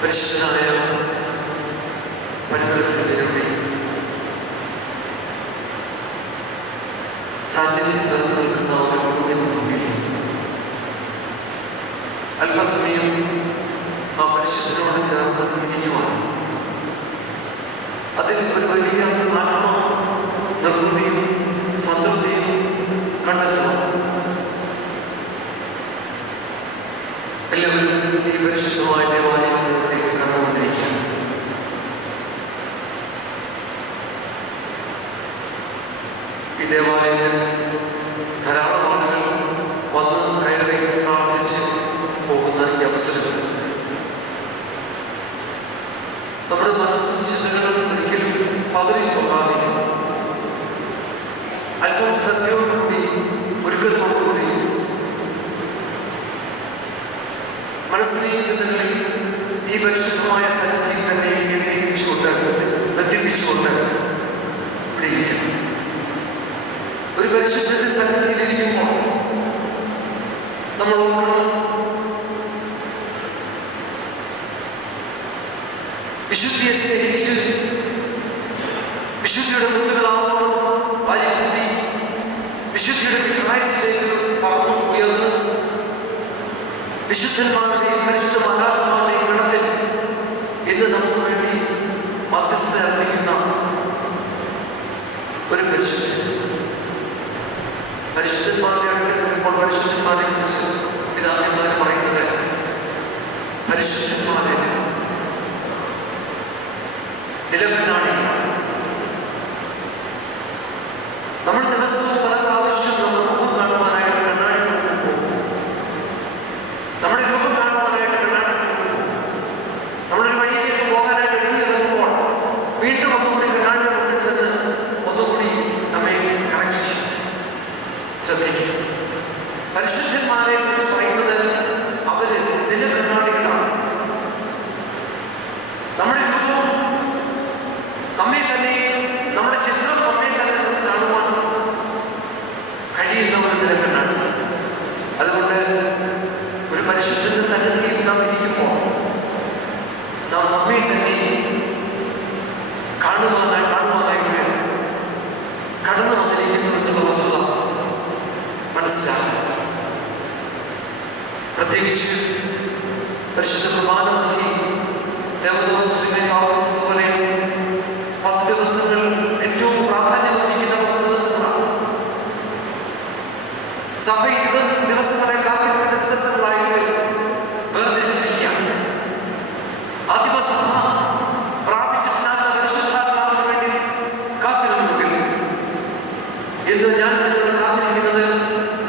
പരിശുദ്ധനായ പരിമളത്തിലൂടെ സാന്നിധ്യം നിറഞ്ഞു നിൽക്കുന്ന ഒരു മുന്നിൽ അല്പസമയം ആ പരിശുദ്ധനോട് ചേർന്ന് ഇരിക്കുവാൻ അതിൽ ഒരു വലിയ ആത്മ നിർവൃതിയും സംതൃപ്തിയും കണ്ടെത്തുവാൻ എല്ലാവരും ഈ പരിശുദ്ധമായ ദേവാലയത്തിലേക്ക് കടന്നു വന്നിരിക്കുകയാണ്. ഈ ദേവാലയത്തിൽ ധാരാളം ആളുകൾ വന്ന് കയറി പ്രാർത്ഥിച്ച് പോകുന്ന ഈ അവസരത്തിൽ നമ്മുടെ മനസ്സും ചിന്തകളും ഒരിക്കലും പതറിപ്പോകാതെ അല്പം ശ്രദ്ധയോടുകൂടി ഒരുക്കത്തോടുകൂടി മനസ്സിനെയും ചിന്തകളെയും ഈ പരിശുദ്ധമായ സന്നിധിയിൽ തന്നെ കേന്ദ്രീകരിച്ചുകൊണ്ട് ബന്ധിപ്പിച്ചുകൊണ്ട് ഇവിടെ ഇരിക്കണം. ഒരു പരിശുദ്ധന്റെ സന്നിധിയിലിരിക്കുമ്പോൾ നമ്മൾ ഓർക്കണം, വിശുദ്ധിയെ സ്നേഹിച്ച് വിശുദ്ധിയുടെ മുട്ടുകളാവുമ്പോൾ വാരിക്കുത്തി വിശുദ്ധിയുടെ വികാരത്തിലേക്ക് പറന്നു ഉയർന്ന് വിശുദ്ധന്മാരുടെയും പരിശുദ്ധ മാതാപിതാക്കളുടെയും ഗണത്തിൽ ഇന്ന് നമുക്ക് വേണ്ടി മധ്യസ്ഥത അർപ്പിക്കുന്ന ഒരു പരിശുദ്ധന്മാരുടെ അടുത്ത് വരുമ്പോൾ പരിശുദ്ധന്മാരെ കുറിച്ച് പിതാക്കന്മാർ പറയുന്നത് പരിശുദ്ധന്മാരെ നിലവിലാണ്. നമ്മൾ ദിവസവും പല പ്രാവശ്യം നമ്മുടെ മുഖം കാണുവാനായിട്ട് കണ്ണാടി പോകും, നമ്മുടെ രൂപം കാണുവാനായിട്ട് കണ്ണാടി പോകും, നമ്മളൊരു വഴിയിലേക്ക് പോകാനായിട്ട് ഇറങ്ങി വരുമ്പോൾ വീണ്ടും ഒന്നുകൂടി കണ്ണാടി മുന്നിൽ ചെന്ന് ഒന്നുകൂടി നമ്മെ കറക്റ്റ് ശ്രദ്ധിക്കും. പരിശുദ്ധന്മാരെ കുറിച്ച് പറയുന്നത് അവര് നില കണ്ണാടികളാണ്. നമ്മുടെ രൂപം നമ്മെ തന്നെ, നമ്മുടെ ചിത്രം നമ്മെ തന്നെ കാണുവാൻ കഴിയുന്നവർ നിലക്കണ്ണാണ്. അതുകൊണ്ട് ഒരു പരിശുദ്ധന്റെ സന്നിധിയിൽ നാം ഇരിക്കുമ്പോൾ നാം നമ്മെ തന്നെ കാണുവാനായിട്ട് കടന്നു വന്നിരിക്കുന്നു എന്നുള്ള വസ്തുത മനസ്സിലാക്കുക. പ്രത്യേകിച്ച് പരിശുദ്ധ കുർബാനമധ്യേ ദേവദൂതൻ ആവർത്തിച്ചതുപോലെ 10 ദിവസങ്ങൾ ഏറ്റവും പ്രാധാന്യമർഹിക്കുന്ന 10 ദിവസങ്ങളാണ്. സഭ 20 ദിവസങ്ങളെ കാത്തിരിക്കേണ്ട ദിവസങ്ങളായിട്ട് വേർതിരിച്ചിരിക്കുകയാണ്. ആദിമസഭ പ്രാപിച്ചിട്ടുണ്ടാകുന്ന പരിശുദ്ധാത്മാവിന് വേണ്ടി കാത്തിരുന്നെങ്കിൽ ഇന്ന് ഞാൻ നിങ്ങളോട് കാത്തിരിക്കുന്നത്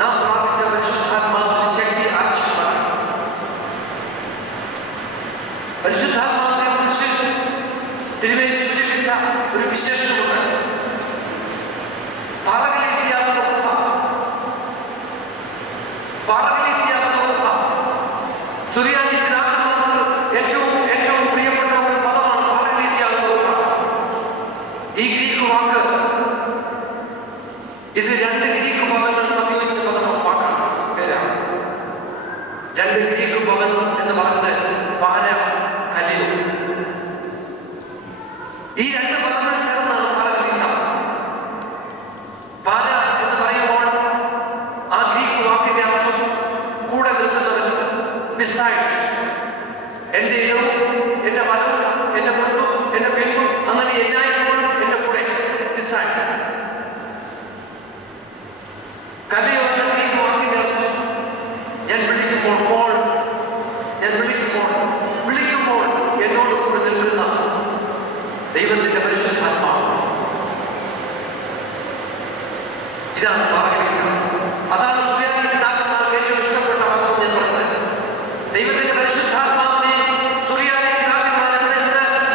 നാം പ്രാപിച്ച പരിശുദ്ധാത്മാവിന്റെ ശക്തി ആവശ്യമാണ്. പരിശുദ്ധാത്മാവിനെ കുറിച്ച് തിരുമേനി സൂചിപ്പിച്ച ഒരു വിശേഷമുണ്ട്. പാറകളിലെത്തിയാകുന്ന ഊഹ, പാറകളിലെത്തിയാകുന്ന ഊഹ സുറിയാനി പിതാക്കന്മാർക്ക് ഏറ്റവും പ്രിയപ്പെട്ട ഒരു പദമാണ് പാറകളിലെത്തിയാകുന്ന ഊഹ. ഈ ഗ്രീക്ക് വാക്ക്, ഇത് 2 ഗ്രീക്ക് പദങ്ങൾ സംയോജിച്ച വാക്കാണ്, പേരാണ്. 2 ഗ്രീക്ക് പദങ്ങൾ എന്ന് പറയുന്നത് പാര, കലയോ. ഈ 2 പദങ്ങൾ ചേർന്നാണ് പാരകലിക്ക. പാര എന്ന് പറയുമ്പോൾ ആ ഗ്രീക്ക് വാക്കിന്റെ അർത്ഥം കൂടെ നിൽക്കുന്നവൻ, ബിസൈഡ്. എന്റെ ഇടവും എന്റെ വലവും എന്റെ മുൻപും എന്റെ പിൻപും, അങ്ങനെ എല്ലായ്പ്പോഴും എന്റെ കൂടെ, ബിസൈഡ്. കലയോ എന്ന ഗ്രീക്ക് വാക്കിന്റെ അർത്ഥം ഞാൻ വിളിക്കുമ്പോൾ എന്നോട് കൂടെ നിൽക്കുന്ന ദൈവത്തിന്റെ പരിശുദ്ധാത്മാവ്. ഇതാണ് പാറകളിക്ക. അതാണ് സുറിയാനി പിതാക്കന്മാർക്ക് ഏറ്റവും ഇഷ്ടപ്പെട്ട പദം ഞാൻ പറഞ്ഞത്. ദൈവത്തിന്റെ പരിശുദ്ധാത്മാവിനെ സുറിയാനി പിതാക്കന്മാർ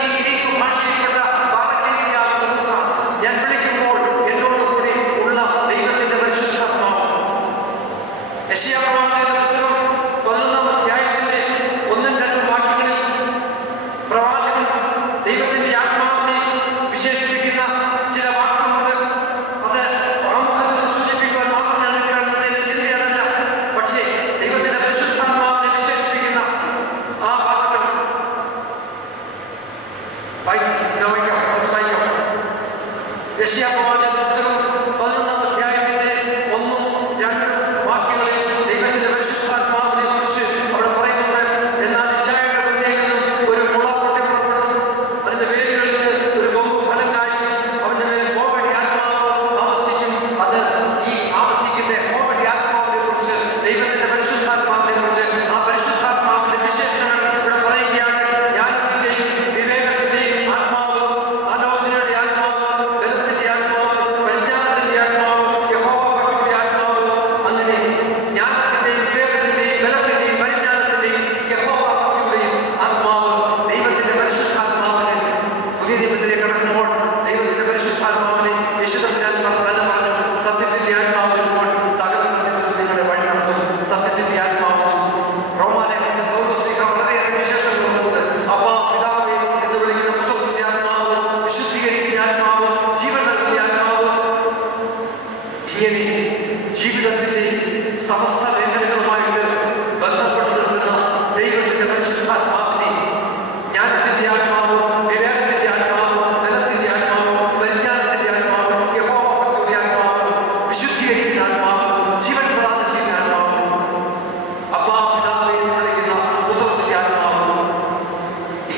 ഈ ഗ്രീക്ക് ഭാഷയിൽപ്പെട്ട പാറകളിക്ക. ഞാൻ വിളിക്കുമ്പോൾ എന്നോട് കൂടി ഉള്ള ദൈവത്തിന്റെ പരിശുദ്ധാത്മാവ്. യെശയ്യാപ്രവാചകന്റെ പുസ്തകം 11-ാം അധ്യായത്തിന്റെ 1-2 വാക്യങ്ങളിൽ പ്രവാചകൻ ദൈവത്തിന്റെ ആത്മാവിനെ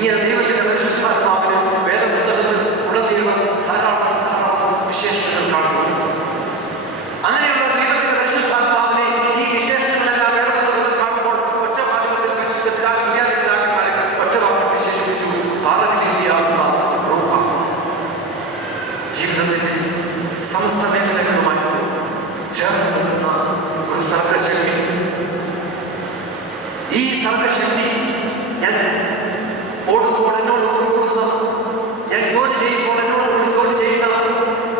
ഇങ്ങനെ ദൈവത്തിന്റെ പരിശുദ്ധാത്മാവിന് വേദപുസ്തകത്തിൽ ഉടനീളം ധാരാളം വിശേഷങ്ങൾ കാണുന്നു. അങ്ങനെയുള്ള ദൈവത്തിന്റെ പരിശുദ്ധാത്മാവിനെ ഈ വിശേഷങ്ങളെല്ലാം വേദപുസ്തകത്തിൽ കാണുമ്പോൾ ഒറ്റ വാചകത്തിൽ പരിശുദ്ധ പിതാക്കന്മാരെ ഒറ്റ വാക്യം വിശേഷിപ്പിച്ചു. പാറകളിയാകുന്ന റൂഹ ജീവിതത്തിന്റെ സമസ്ത മേഖലകളുമായിട്ട് ചേർന്ന് നിൽക്കുന്ന ഒരു സർവശക്തി. ഈ സർവശക്തി ഞാൻ ഓടുമ്പോൾ എന്നോട് ഓടുന്ന, ഞാൻ ജോലി ചെയ്യുമ്പോൾ എന്നോടുകൂടി ജോലി ചെയ്യുന്ന,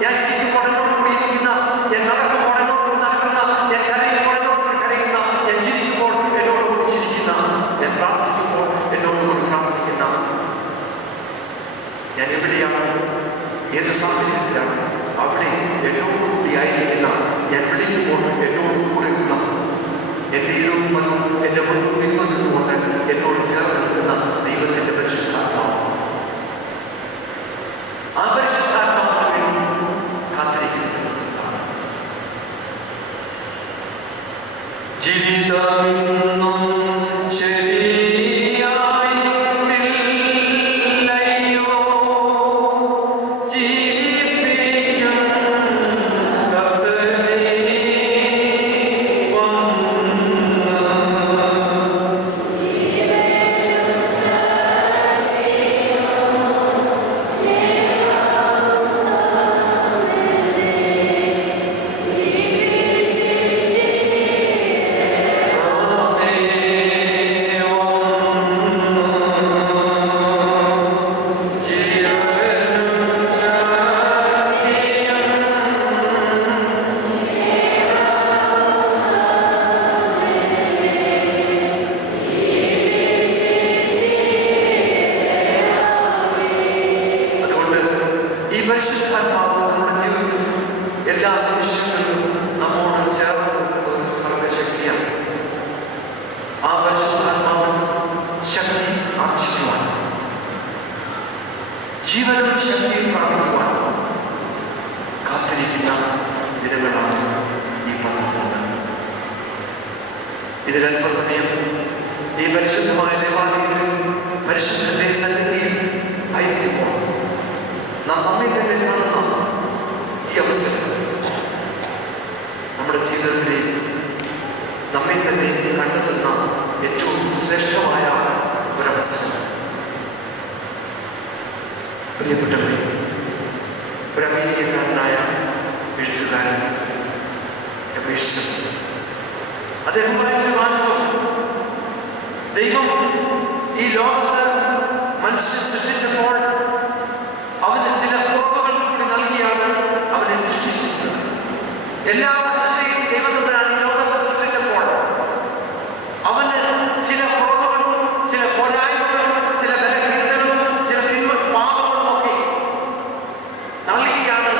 ഞാൻ ഇരിക്കുമ്പോൾ എന്നോടുകൂടി ഇരിക്കുന്ന, ഞാൻ നടക്കുമ്പോൾ എന്നോടുകൂടി നടക്കുന്ന, ഞാൻ കരയുമ്പോൾ എന്നോടുകൂടി കരയുന്ന, ഞാൻ ചിരിക്കുമ്പോൾ എന്നോടുകൂടി ചിരിക്കുന്ന, ഞാൻ പ്രാർത്ഥിക്കുമ്പോൾ എന്നോടുകൂടി പ്രാർത്ഥിക്കുന്ന, ഞാൻ എവിടെയാണ്, ഏത് സാഹചര്യത്തിലാണ് അവിടെ എന്നോടുകൂടി ആയിരിക്കുന്ന, ഞാൻ വിളിക്കുമ്പോൾ എന്നോടുകൂടെയുള്ള, എൻ്റെ ഇടുമ്പതും എൻ്റെ മുഴുവൻ നിൽക്കുന്നതുകൊണ്ട് എന്നോട് ചേർന്ന് നിൽക്കുന്ന ദൈവത്തിൻ്റെ പരിശുദ്ധാത്മാവ്. ആ പരിശുദ്ധാത്മാവിന് വേണ്ടി കാത്തിരിക്കുന്ന ദിവസമാണ്. ജീവിതമെന്നും ജീവനും ശക്തിയും പ്രാപിക്കുവാൻ കാത്തിരിക്കുന്ന ദിനങ്ങളാണ് ഈ പദ്ധതി. ഇതിൽ അല്പസമയം ഈ പരിശുദ്ധമായ ദേവാലയത്തിൽ പരിശുദ്ധന്റെ സന്നിധിയിൽ ആയിരിക്കുമ്പോൾ നാം നമ്മെ തന്നെ കാണുന്ന ഈ അവസരം നമ്മുടെ ജീവിതത്തിലെ നമ്മെ തന്നെ കണ്ടെത്തുന്ന ഏറ്റവും ശ്രേഷ്ഠമായ ഒരവസരം. പ്രിയപ്പെട്ടവരെ, ഒരു അമേരിക്കക്കാരനായ എഴുത്തുകാരൻ എമേഴ്സൺ അദ്ദേഹം പറയുന്ന വാചകം, ദൈവം ഈ ലോകത്ത് മനുഷ്യൻ സൃഷ്ടിച്ചപ്പോൾ അവന് ചില കുറവുകൾ കൂടി നൽകിയാണ് അവനെ സൃഷ്ടിച്ചിരുന്നത്. എല്ലാ മനുഷ്യരെയും ദൈവത്തിനാണ് ഈ ലോകത്ത് സൃഷ്ടിച്ചപ്പോൾ അവന് ചില കുറവുകളും ചില പോരായ്മകളും ചില ബലഹീനതകളും ചില പാപങ്ങളും ഒക്കെ നൽകിയാണ്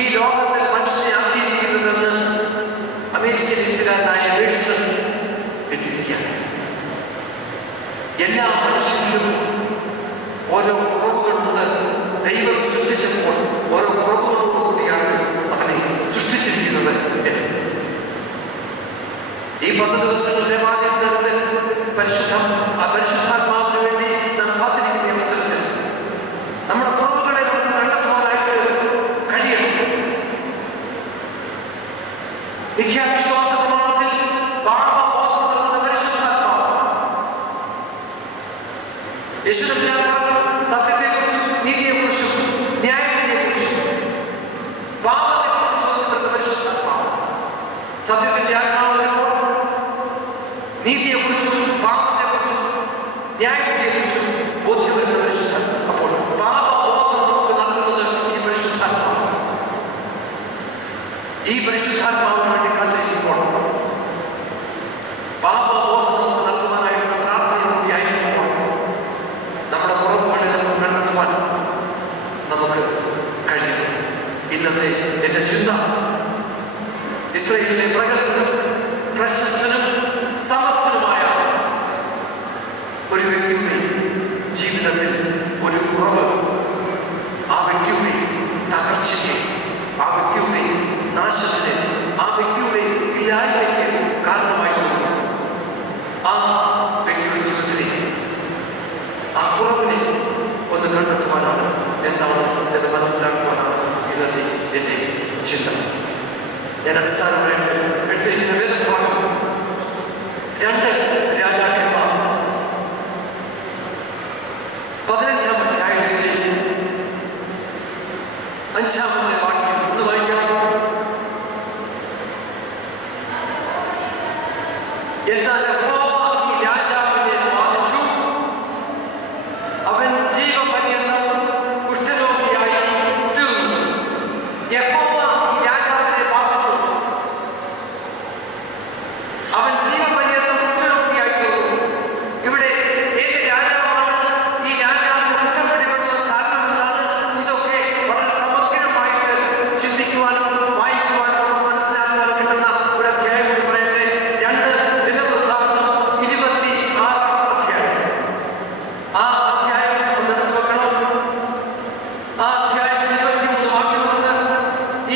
ഈ ലോകത്തിൽ മനുഷ്യനെ ആക്കിയിരിക്കുന്നതെന്ന് അമേരിക്കൻ എഴുത്തുകാരനായ എമേഴ്സൺ എഴുതിയിരിക്കുകയാണ്. എല്ലാ മനുഷ്യരിലും ഓരോ കുറവുകളുണ്ട്. ദൈവം സൃഷ്ടിച്ചപ്പോൾ ഓരോ കുറവുകളോടുകൂടിയാണ് അവനെ സൃഷ്ടിച്ചിരിക്കുന്നത്. ഈ 10 ദിവസങ്ങൾ ദേവാലയത്തിനകത്ത് പരിശുദ്ധാത്മാവിന് വേണ്ടി നാം കാത്തിരിക്കുന്ന അവസരത്തിൽ നമ്മുടെ കുറവുകളെ നമുക്ക് കണ്ടെത്തുവാനായിട്ട് കഴിയണം. നിഖ്യാവിശ്വാസ പ്രമാണത്തിൽ പാപബോധം നൽകുന്ന പരിശുദ്ധാത്മാവ് സത്യത്തെക്കുറിച്ചും നീതിയെക്കുറിച്ചും ന്യായത്തെക്കുറിച്ചും പാപത്തെക്കുറിച്ചും ബോധ്യപ്പെടുന്ന പരിശുദ്ധാത്മാവ്. സത്യത്തിന്റെ ആത്മാവ് വരുമ്പോൾ നീതിയെക്കുറിച്ചും പാപത്തെക്കുറിച്ചും ന്യായത്തെക്കുറിച്ചും ബോധ്യപ്പെടുന്ന പരിശുദ്ധാത്മാവ്. അപ്പോൾ പാപബോധം നമുക്ക് നൽകുന്നത് ഈ പരിശുദ്ധാത്മാവ്. ഈ പരിശുദ്ധാത്മാവിന് വേണ്ടി കാത്തിരിക്കുമ്പോൾ പാപബോധം നമുക്ക് നൽകുവാനായിട്ട് പ്രാർത്ഥനയോടെ ആയിരിക്കുമ്പോൾ നമ്മുടെ കുറവുകളെ നമുക്ക് കണ്ടെത്തുവാൻ നമുക്ക് കഴിയും. ഇന്നത്തെ എൻ്റെ ചിന്ത ഇസ്രായേലിലെ പ്രഗത്ഭനും പ്രശസ്തനും സമർത്ഥനുമായ ഒരു വ്യക്തിയുടെ ജീവിതത്തിൽ ഒരു കുറവ് ആ വ്യക്തിയുടെ തകർച്ചയ്ക്ക്, ആ വ്യക്തിയുടെ നാശത്തിന്, ആ വ്യക്തിയുടെ ഇല്ലായ്മയ്ക്ക് കാരണമായിരുന്നു. ആ വ്യക്തിയുടെ ജീവിതത്തിലെ ആ കുറവിനെ ഞാൻ അടിസ്ഥാനമായിട്ട് എടുത്തിരിക്കുന്ന വേദഭാഗം 2 രാജാക്കന്മാർ 15-ാം അധ്യായത്തിലെ 5-ാമത്തെ വാക്യം ഒന്ന് വായിക്കാം. എന്നാൽ യഹോവ ഈ രാജാവിനെ ബാധിച്ചു, അവൻ ജീവപര്യന്തം കുഷ്ഠരോഗിയായി തീർന്നു. യഹോവ ഈ രാജാവിനെ ബാധിച്ചു, അവൻ ജീവപര്യന്തം കുഷ്ഠരോഗിയായി തീർന്നു. ഇവിടെ ഏത് രാജാവാണ് ഈ രാജാവിന് കുഷ്ഠപ്പെടുവാൻ കാരണമെന്നാണ് ഇതൊക്കെ വളരെ സമഗ്രമായിട്ട് ചിന്തിക്കുവാനും വായിക്കുവാനും മനസ്സിലാക്കുവാനും കിട്ടുന്ന ഒരു അധ്യായം കൂടി പറയട്ടെ. 2 ദിനവൃത്താന്തം 26-ാം അധ്യായം. ആ അധ്യായം ഒന്നെടുത്ത് വെക്കണം. ആ അധ്യായത്തിൽ 23 വാക്യമുണ്ട്.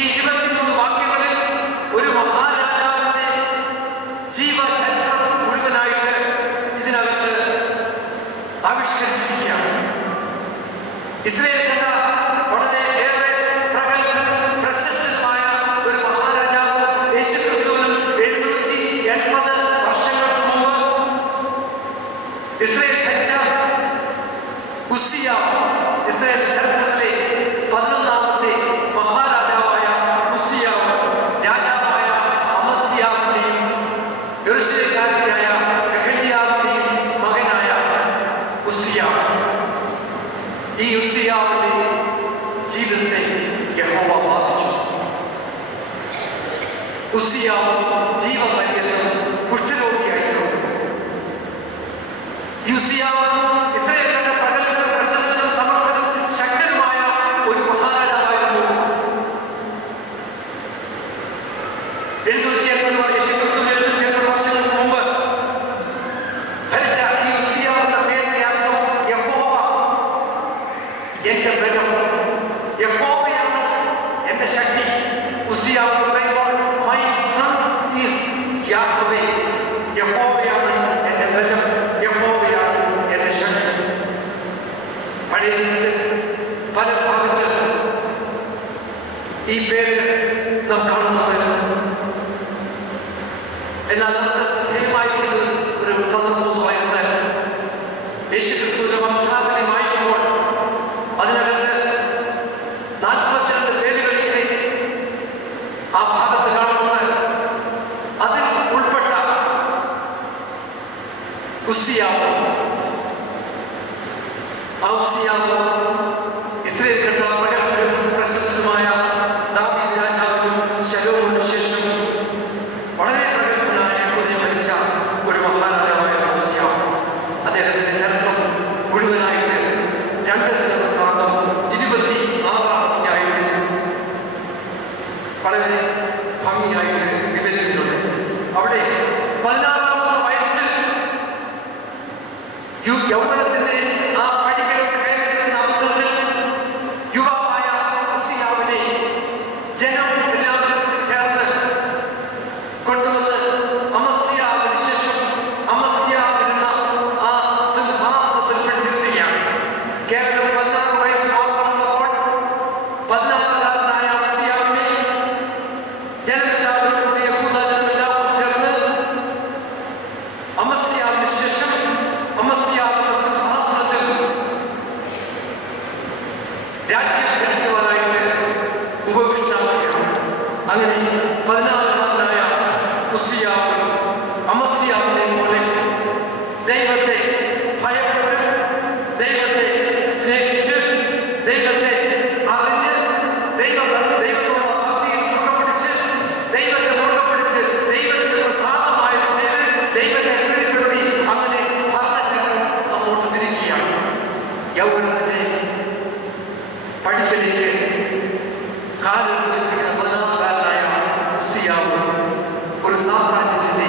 ഈ 23 വാക്യങ്ങളിൽ ഒരു മഹാരാജാവിന്റെ ജീവചരിത്രം മുഴുവനായിട്ട് ഇതിനകത്ത് ആവിഷ്കരിച്ചിരിക്കുകയാണ്. ഇസ്രായേൽ കണ്ട വളരെ ഏറെ പ്രഗത്ഭനും പ്രശസ്തനുമായ ഒരു മഹാരാജാവ് യേശുക്രിസ്തുവിന് 780 വർഷങ്ങൾക്ക് മുമ്പ് ഇസ്രായേൽ ഭരിച്ച ഉസ്സിയാവ്, ഇസ്രായേൽ ചരിത്രത്തിലെ 11-ാമത്തെ മഹാരാജാവായ ഉസ്സിയാവ് രാജാവായ അമസ്യാവിന്റെയും യെരൂശലേംകാരനായ യെഹല്യാവിന്റെയും മകനായ ഉസ്സിയാവ്. ഈ ഉസ്സിയാവിന്റെ ജീവിതത്തെ യഹോവ ബാധിച്ചു. ഉസ്സിയാവ് ജീവപര്യന്തം കുഷ്ഠരോഗിയായിരുന്നു. ഉസ്സിയാവ് ഇസ്രായേൽ കണ്ട പ്രഗത്ഭനും പ്രശസ്തനും സമർത്ഥനും ശക്തനുമായ ഒരു മഹാരാജാവായിരുന്നു. 780 യേശുക്രിസ്തുവിന് 780 വർഷങ്ങൾക്ക് മുമ്പ് ഭരിച്ച ഈ ഉസ്സിയാവിന്റെ പേരിലായിരുന്നു യഹോവ എന്റെ ബലം, യഹോവയാണ് എന്റെ ശക്തി. ഉസ്സിയാവ് പറയുമ്പോൾ മൈ സ്ട്രെങ്ത് ഈസ് യാഹ്വേ, യഹോവയാണ് എന്റെ ബലം, യഹോവയാണ് എന്റെ ശക്തി. പഴയ നിയമത്തിൽ പല ഭാഗത്ത് ഈ പേര് നാം കാണുന്നത്. എന്നാൽ നമുക്ക് ശ്രദ്ധേയമായിരിക്കുന്ന ഒരു സന്ദർഭം എന്ന് പറയുന്നത് യേശുക്രിസ്തുവിന്റെ വംശാവലി വായിക്കുമ്പോൾ അതിനകത്ത് 42 പേരുകൾ ഇങ്ങനെ ആ ഭാഗത്ത് കാണുന്നത്. അതിൽ ഉൾപ്പെട്ട ഉസ്സിയാവ്, ആ ഉസ്സിയാവ് ഇസ്രായേൽ കണ്ട പ്രഗത്ഭനും പ്രശസ്തനുമായ ദാവീദ് രാജാവിനും ശലോമോനും ശേഷം വളരെ പ്രഗത്ഭനായ യഹൂദയെ ഭരിച്ച ഒരു മഹാരാജാവായ ഉസ്സിയാവ്. അദ്ദേഹത്തിന്റെ ചരിത്രം മുഴുവനായിട്ട് 2 ദിനവൃത്താന്തം 26-ാം അധ്യായത്തിൽ വളരെ ഭംഗിയായിട്ട് വിവരിക്കുന്നുണ്ട്. അവിടെ 16-ാമത്തെ വയസ്സിൽ യൗവനത്തിന്റെ ആ പടിക്കലോട്ട് കയറിയിരിക്കുന്ന അവസരത്തിൽ യുവാവായ ഉസ്സിയാവിനെ ജനം എല്ലാവരും കൂടി ചേർന്ന് കൊണ്ടുവന്ന് അമസ്യാവിന് ശേഷം അമസ്യാവിരുന്ന ആ സിംഹാസനത്തിൽ പിടിച്ചിരുത്തുകയാണ്. കേവലം 16 വയസ്സ് മാത്രമുള്ളപ്പോൾ 16-കാരനായ അമസ്യാവിനെ ജനമെല്ലാവരും കൂടി യഹൂദ ജനമെല്ലാവരും ചേർന്ന് അമസ്യാവിന് ശേഷം അമസ്യാവിന്റെ സിംഹാസനത്തിൽ രാജ്യം ഭരിക്കുവാനായിട്ട് ഉപവിഷ്ടമാക്കുകയാണ്. അങ്ങനെ 16-കാരനായ ഉസ്സിയാവ് അമസ്യാവിനെ പോലെ ദൈവത്തെ ഭയപ്പെട്ട്, ദൈവത്തെ സ്നേഹിച്ച്, ദൈവത്തെ അറിഞ്ഞ്, ദൈവത്തോട് ഭക്തിയിൽ മുറുകെ പിടിച്ച്, ദൈവത്തെ മുറുകെ പിടിച്ച്, ദൈവത്തിന് പ്രസാദമായത് ചെയ്ത്, ദൈവത്തെ പ്രീതിപ്പെടുത്തി അങ്ങനെ ഭരണചക്രം അങ്ങോട്ട് തിരിക്കുകയാണ്. യൗവനത്തിന്റെ പടിക്കലേക്ക് കാലെടുത്ത് വെച്ചിരിക്കുന്ന 16-കാരനായ ഉസ്സിയാവ് ഒരു സാമ്രാജ്യത്തിന്റെ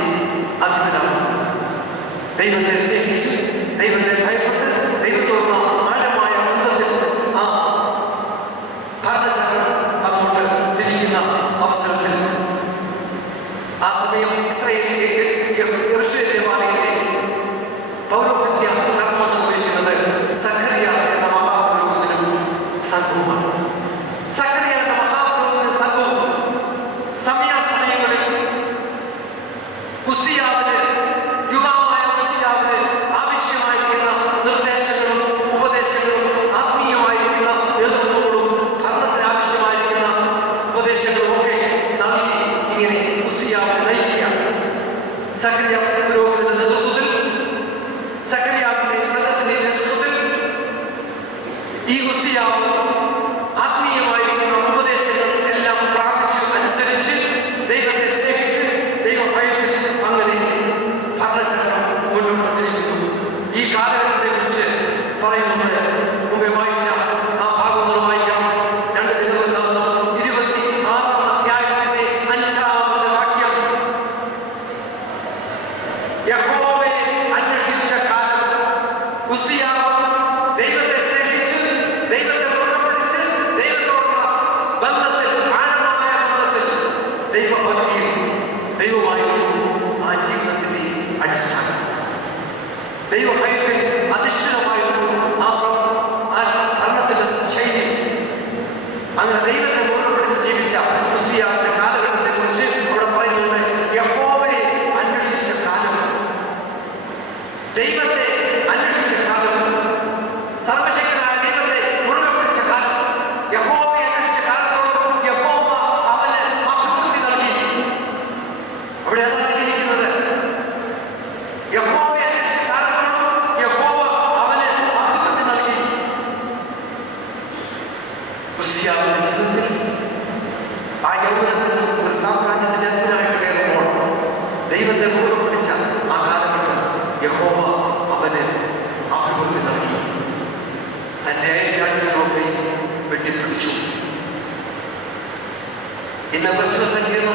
അധിപനാണ്. ദൈവത്തെ സ്നേഹിച്ച്, ദൈവത്തെ ഭയപ്പെട്ട്, ദൈവത്തോടുള്ള ആഴമായ ബന്ധത്തിൽ ആ ഭരണചക്രം അങ്ങോട്ട് തിരിക്കുന്ന അവസരത്തിൽ ആ സമയം ഇസ്രായേലിലെ യെരൂശലേം ദേവാലയത്തിലെ പൗരോഹിത്യ കർമ്മം നിർവഹിക്കുന്നത് സഖറിയ എന്ന മഹാപുരോഹിതനും സംഘവുമാണ്. സഖറിയ എന്ന മഹാപുരോഹിതനും സംഘവും സമയാസമയം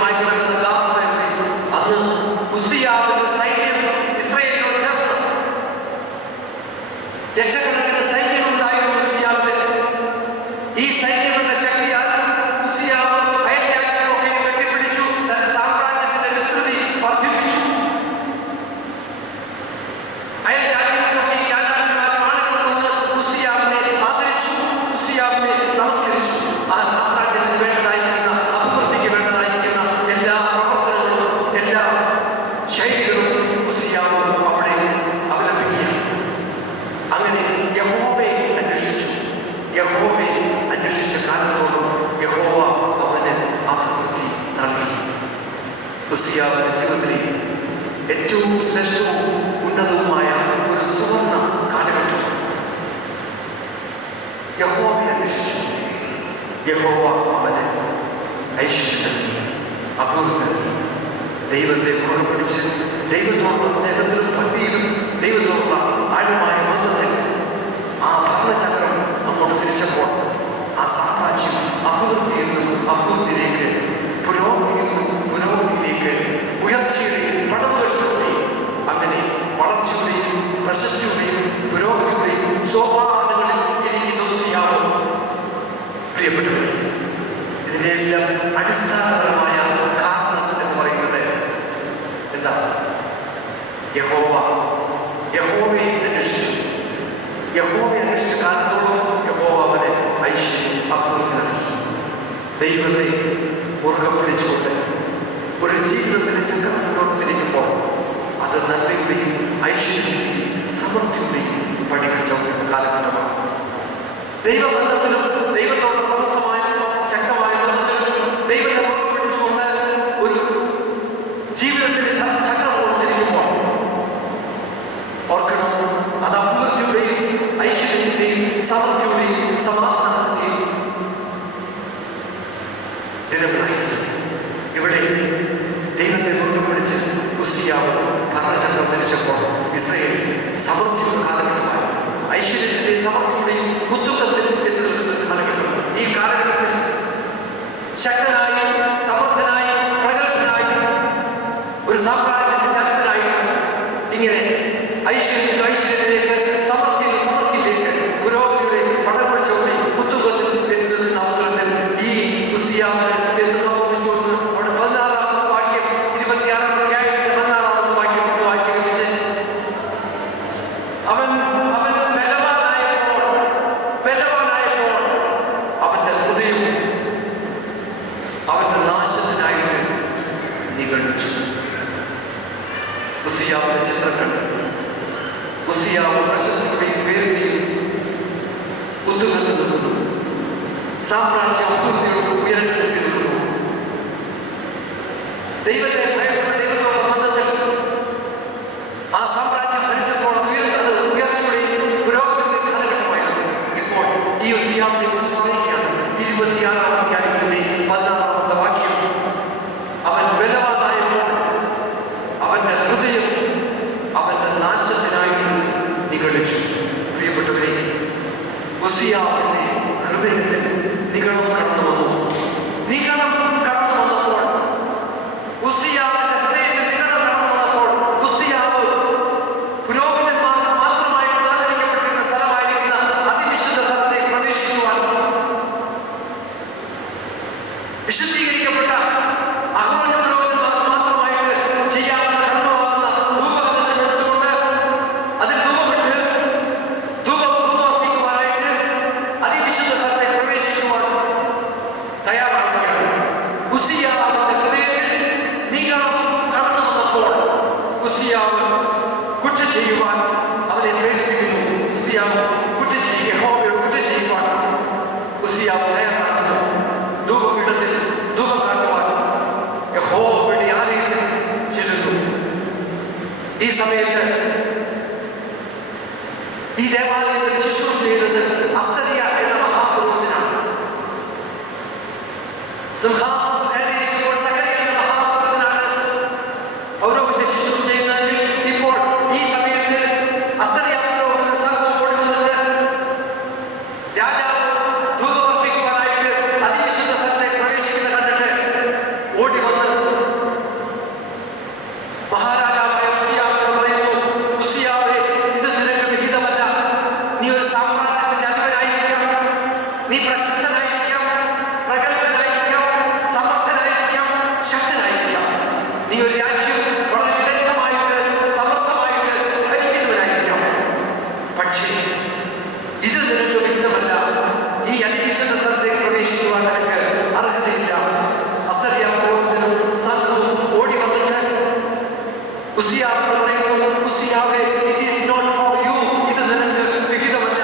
വായിക്കുമെന്ന ദാസനെ അന്ന് ഉസ്സിയാവിന്റെ സൈന്യം ഇസ്രായേലിനോട് ചേർന്ന് ലക്ഷക്കണക്കിന് സൈന്യമുണ്ടായിരുന്നു ഉസ്സിയാവിന്. ഈ സൈന്യങ്ങളുടെ ശക്തിയാൽ ഉസ്സിയാവ് അയൽരാജ്യങ്ങളൊക്കെ കെട്ടിപ്പിടിച്ചു, തന്റെ സാമ്രാജ്യത്തിന്റെ വിസ്തൃതി വർദ്ധിപ്പിച്ചു. അയൽരാജ്യങ്ങളിലൊക്കെ ഈ രാജാക്കന്മാരും ആളുകൾ വന്ന് ഉസ്സിയാവിനെ ആദരിച്ചു, ഉസ്സിയാവിനെ നമസ്കരിച്ചു. ആ സാമ്രാജ്യത്തിന് വേണ്ടതായിരിക്കുന്ന അഭിവൃദ്ധിക്ക് വേണ്ടതായിരിക്കുന്ന എല്ലാ പ്രവർത്തനങ്ങളും എല്ലാ ശൈലികളും ഉസ്സിയാവ് അവിടെ അവലംബിക്കുകയാണ്. അങ്ങനെ യഹോവയെ അന്വേഷിച്ചു. യഹോവയെ അന്വേഷിച്ച കാലത്തോടും യഹോവ അവന് അഭിവൃദ്ധി നൽകി. ഉസ്സിയാവിന്റെ ജീവിതത്തിലെ ഏറ്റവും ശ്രേഷ്ഠവും ഉന്നതവുമായ ഒരു സുവർണ്ണ കാലഘട്ടം. യഹോവയെ അന്വേഷിച്ചു. യഹോവ അവന് ഐശ്വര്യം നൽകി, അഭിവൃദ്ധി നൽകി. ദൈവത്തെ മുറുകെ പിടിച്ച് ദൈവത്തോടുള്ള സ്നേഹത്തിലും ഭക്തിയിലും ദൈവത്തോടുള്ള ആഴമായ ബന്ധത്തിൽ ആ ഭരണചക്രം അങ്ങോട്ട് തിരിച്ചപ്പോൾ ആ സാമ്രാജ്യം അഭിവൃദ്ധിയിൽ നിന്നും അഭിവൃദ്ധിയിലേക്ക്, പുരോഗതിയിൽ നിന്നും പുരോഗതിയിലേക്ക്, ഉയർച്ചയുടെയും പടവുകൾ ചൂടി അങ്ങനെ വളർച്ചയുടെയും പ്രശസ്തിയുടെയും പുരോഗതിയുടെയും സോപാനങ്ങളിൽ ഇരിക്കുന്ന ഉസ്സിയാവ്. പ്രിയപ്പെട്ടവരെ, ഇതിനെല്ലാം അടിസ്ഥാനപരമായ കാരണം എന്ന് പറയുന്നത് എന്താ? യഹോവയെ അന്വേഷിച്ചു. യഹോവയെ അന്വേഷിച്ച കാലത്തോളം യഹോവ അവന് ഐശ്വര്യം അഭിവൃദ്ധി നൽകി. ദൈവത്തെ മുറുകെ പിടിച്ചുകൊണ്ട് ഒരു ജീവിതത്തിന്റെ ചക്രം മുന്നോട്ട് തിരിക്കുമ്പോൾ അത് നന്മയുടെയും ഐശ്വര്യത്തിന്റെയും സമൃദ്ധിയുടെയും പടികൾ ചവിട്ടുന്ന കാലഘട്ടമാണ്. ദൈവബന്ധത്തിലും ദൈവത്തോട് സമസ്തമായ ശക്തമായ ബന്ധത്തിലും ദൈവത്തെ മുറുകെ പിടിച്ചുകൊണ്ട് ഒരു ജീവിതത്തിന്റെ ചക്രം കൊണ്ടിരിക്കുമ്പോൾ ഓർക്കണം, അത് അഭിവൃദ്ധിയുടെയും ഐശ്വര്യത്തിന്റെയും സമൃദ്ധിയുടെയും സമാധാനത്തിന്റെയും ദിനങ്ങളായിരുന്നു. ഇവിടെ ദൈവത്തെ മുറുകെ പിടിച്ച് ഉസ്സിയാവ് ഭരണചക്രം ധരിച്ചപ്പോൾ ഇസ്രായേൽ സമൃദ്ധിയുടെ കാലഘട്ടമായി, ഐശ്വര്യത്തിന്റെയും സമൃദ്ധിയുടെയും ഉത്തുംഗത്തിനും എതിർക്കുന്ന കാലഘട്ടം. ഈ കാലഘട്ടത്തിൽ ശക്തനായി, സമർത്ഥനായി, പ്രഗത്ഭനായി ഒരു സാമ്രാജ്യത്തിന്റെ അധിപനായി ഇങ്ങനെ ഐശ്വര്യത്തിലേക്ക്, സമൃദ്ധിയിലേക്ക്, പുരോഗതിയിലേക്ക് പടങ്ങൾ ചവിട്ടി ഉത്തുംഗത്തിൽ എത്തുന്ന അവസരത്തിൽ ഈ ഉസ്സിയാവിന് എന്ത് സംഭവിച്ചുകൊണ്ട് അവിടെ 16-ാമത്തെ വാക്യം 26-ാം അധ്യായത്തിന്റെ 16-ാമത്തെ വാക്യം വായിച്ചു കേൾപ്പിച്ച് അവൻ ബലവാനായപ്പോൾ അവന്റെ ഹൃദയം അവന്റെ നാശത്തിനായിട്ട് നിഗളിച്ചു. ഉസ്സിയാവിന്റെ ചിത്രങ്ങൾ, ഉസ്സിയാവ് പ്രശസ്തിയുടെയും പേരിന്റെയും ഉത്തുംഗത്തിൽ നിൽക്കുന്നു. സാമ്രാജ്യം അഭിവൃദ്ധിയോട് ഉയരത്തിൽ നിൽക്കുന്നു. ദൈവത്തെ ഭയപ്പെട്ട ദൈവത്തോടുള്ള ബന്ധത്തിൽ ആ സാമ്രാജ്യം ഭരിച്ചപ്പോൾ ഉയർച്ചയുടെയും പുരോഗതിയുടെ കാലഘട്ടമായിരുന്നു. ഇപ്പോൾ ഈ ഉസ്സിയാവിനെ കുറിച്ച് പറയുകയാണ് 26-ാം അധ്യായത്തിന്റെ 16-ാമത്തെ വാക്യം. അവൻ ബലവാനായപ്പോൾ അവന്റെ ഹൃദയം അവന്റെ നാശത്തിനായിട്ട് നിഗളിച്ചു. പ്രിയപ്പെട്ടവരെ, ഉസ്സിയാവിന്റെ ഹൃദയത്തിൽ നിഗളം കടന്നു വന്നു. നിഗളം കടന്നു വന്നപ്പോൾ, ഉസ്സിയാവിന്റെ ഹൃദയത്തിൽ നിഗളം കടന്നു വന്നപ്പോൾ ഉസ്സിയാവ് പുരോഹിതന്മാർക്ക് മാത്രമായി ഉദാഹരിക്കപ്പെട്ടിരുന്ന സ്ഥലമായിരിക്കുന്ന അതിവിശുദ്ധ സ്ഥലത്തേക്ക് പ്രവേശിക്കുവാൻ, വിശുദ്ധീകരിക്കപ്പെട്ട അഹരോൻ പുരോഹിതന്മാർക്ക് മാത്രമായിട്ട് ചെയ്യാവുന്ന കർമ്മമാകുന്ന ധൂപകലശം എടുത്തുകൊണ്ട് അതിൽ ധൂപമിട്ട് ധൂപം അർപ്പിക്കുവാനായിട്ട് അതിവിശുദ്ധ സ്ഥലത്തേക്ക് പ്രവേശിക്കുവാൻ തയ്യാറാക്കുകയാണ്. ഉസ്സിയാവിന്റെ ഹൃദയത്തിൽ നിഗളം കടന്നു വന്നപ്പോൾ ഉസ്സിയാവ് കുറ്റം ചെയ്യുവാൻ അവരെ പ്രേരിപ്പിക്കുന്നു. ഉസ്സിയാവ് കുറ്റം ചെയ്യുക, യഹോവയോട് കുറ്റം ചെയ്യുവാൻ ഉസ്സിയാവ് തയ്യാറാക്കുന്നു. ധൂപപീഠത്തിൽ ധൂപം കാട്ടുവാൻ യഹോവയുടെ ആലയത്തിൽ ചെല്ലുന്നു. ഈ സമയത്ത് ഈ ദേവാലയത്തിൽ ശുശ്രൂഷ ചെയ്തത് അസരിയ എന്ന മഹാപുരോഹിതനാണ്. സിംഹാസനം കയറിയിരിക്കുമ്പോൾ സകരിയ എന്ന മഹാപുരോഹിതനാണ് പൗരോഹിത്യ ശുശ്രൂഷ ചെയ്യുന്നതെങ്കിൽ ഇപ്പോൾ ഈ സമയത്ത് അസരിയ പുരോഹിതൻ സംഘം ഓടി വന്നിട്ട് രാജാവ് ധൂപമർപ്പിക്കുവാനായിട്ട് അതിവിശുദ്ധ സ്ഥലത്തേക്ക് പ്രവേശിക്കുന്നത് കണ്ടിട്ട് ഓടി വന്ന് ഇത് നിനക്ക് വിഘ്നമല്ല. ഈ അതിവിശുദ്ധ സ്ഥലത്തേക്ക് പ്രവേശിക്കുവാൻ നിനക്ക് അർഹതയില്ല. അസറിയാ പുരോഹിതനും സംഘവും ഓടി വന്നിട്ട് ഉസ്സിയാവിനോട് പറയുന്നു, ഉസ്സിയാവേ, it is not for you. ഇത് നിനക്ക് വിഹിതമല്ല.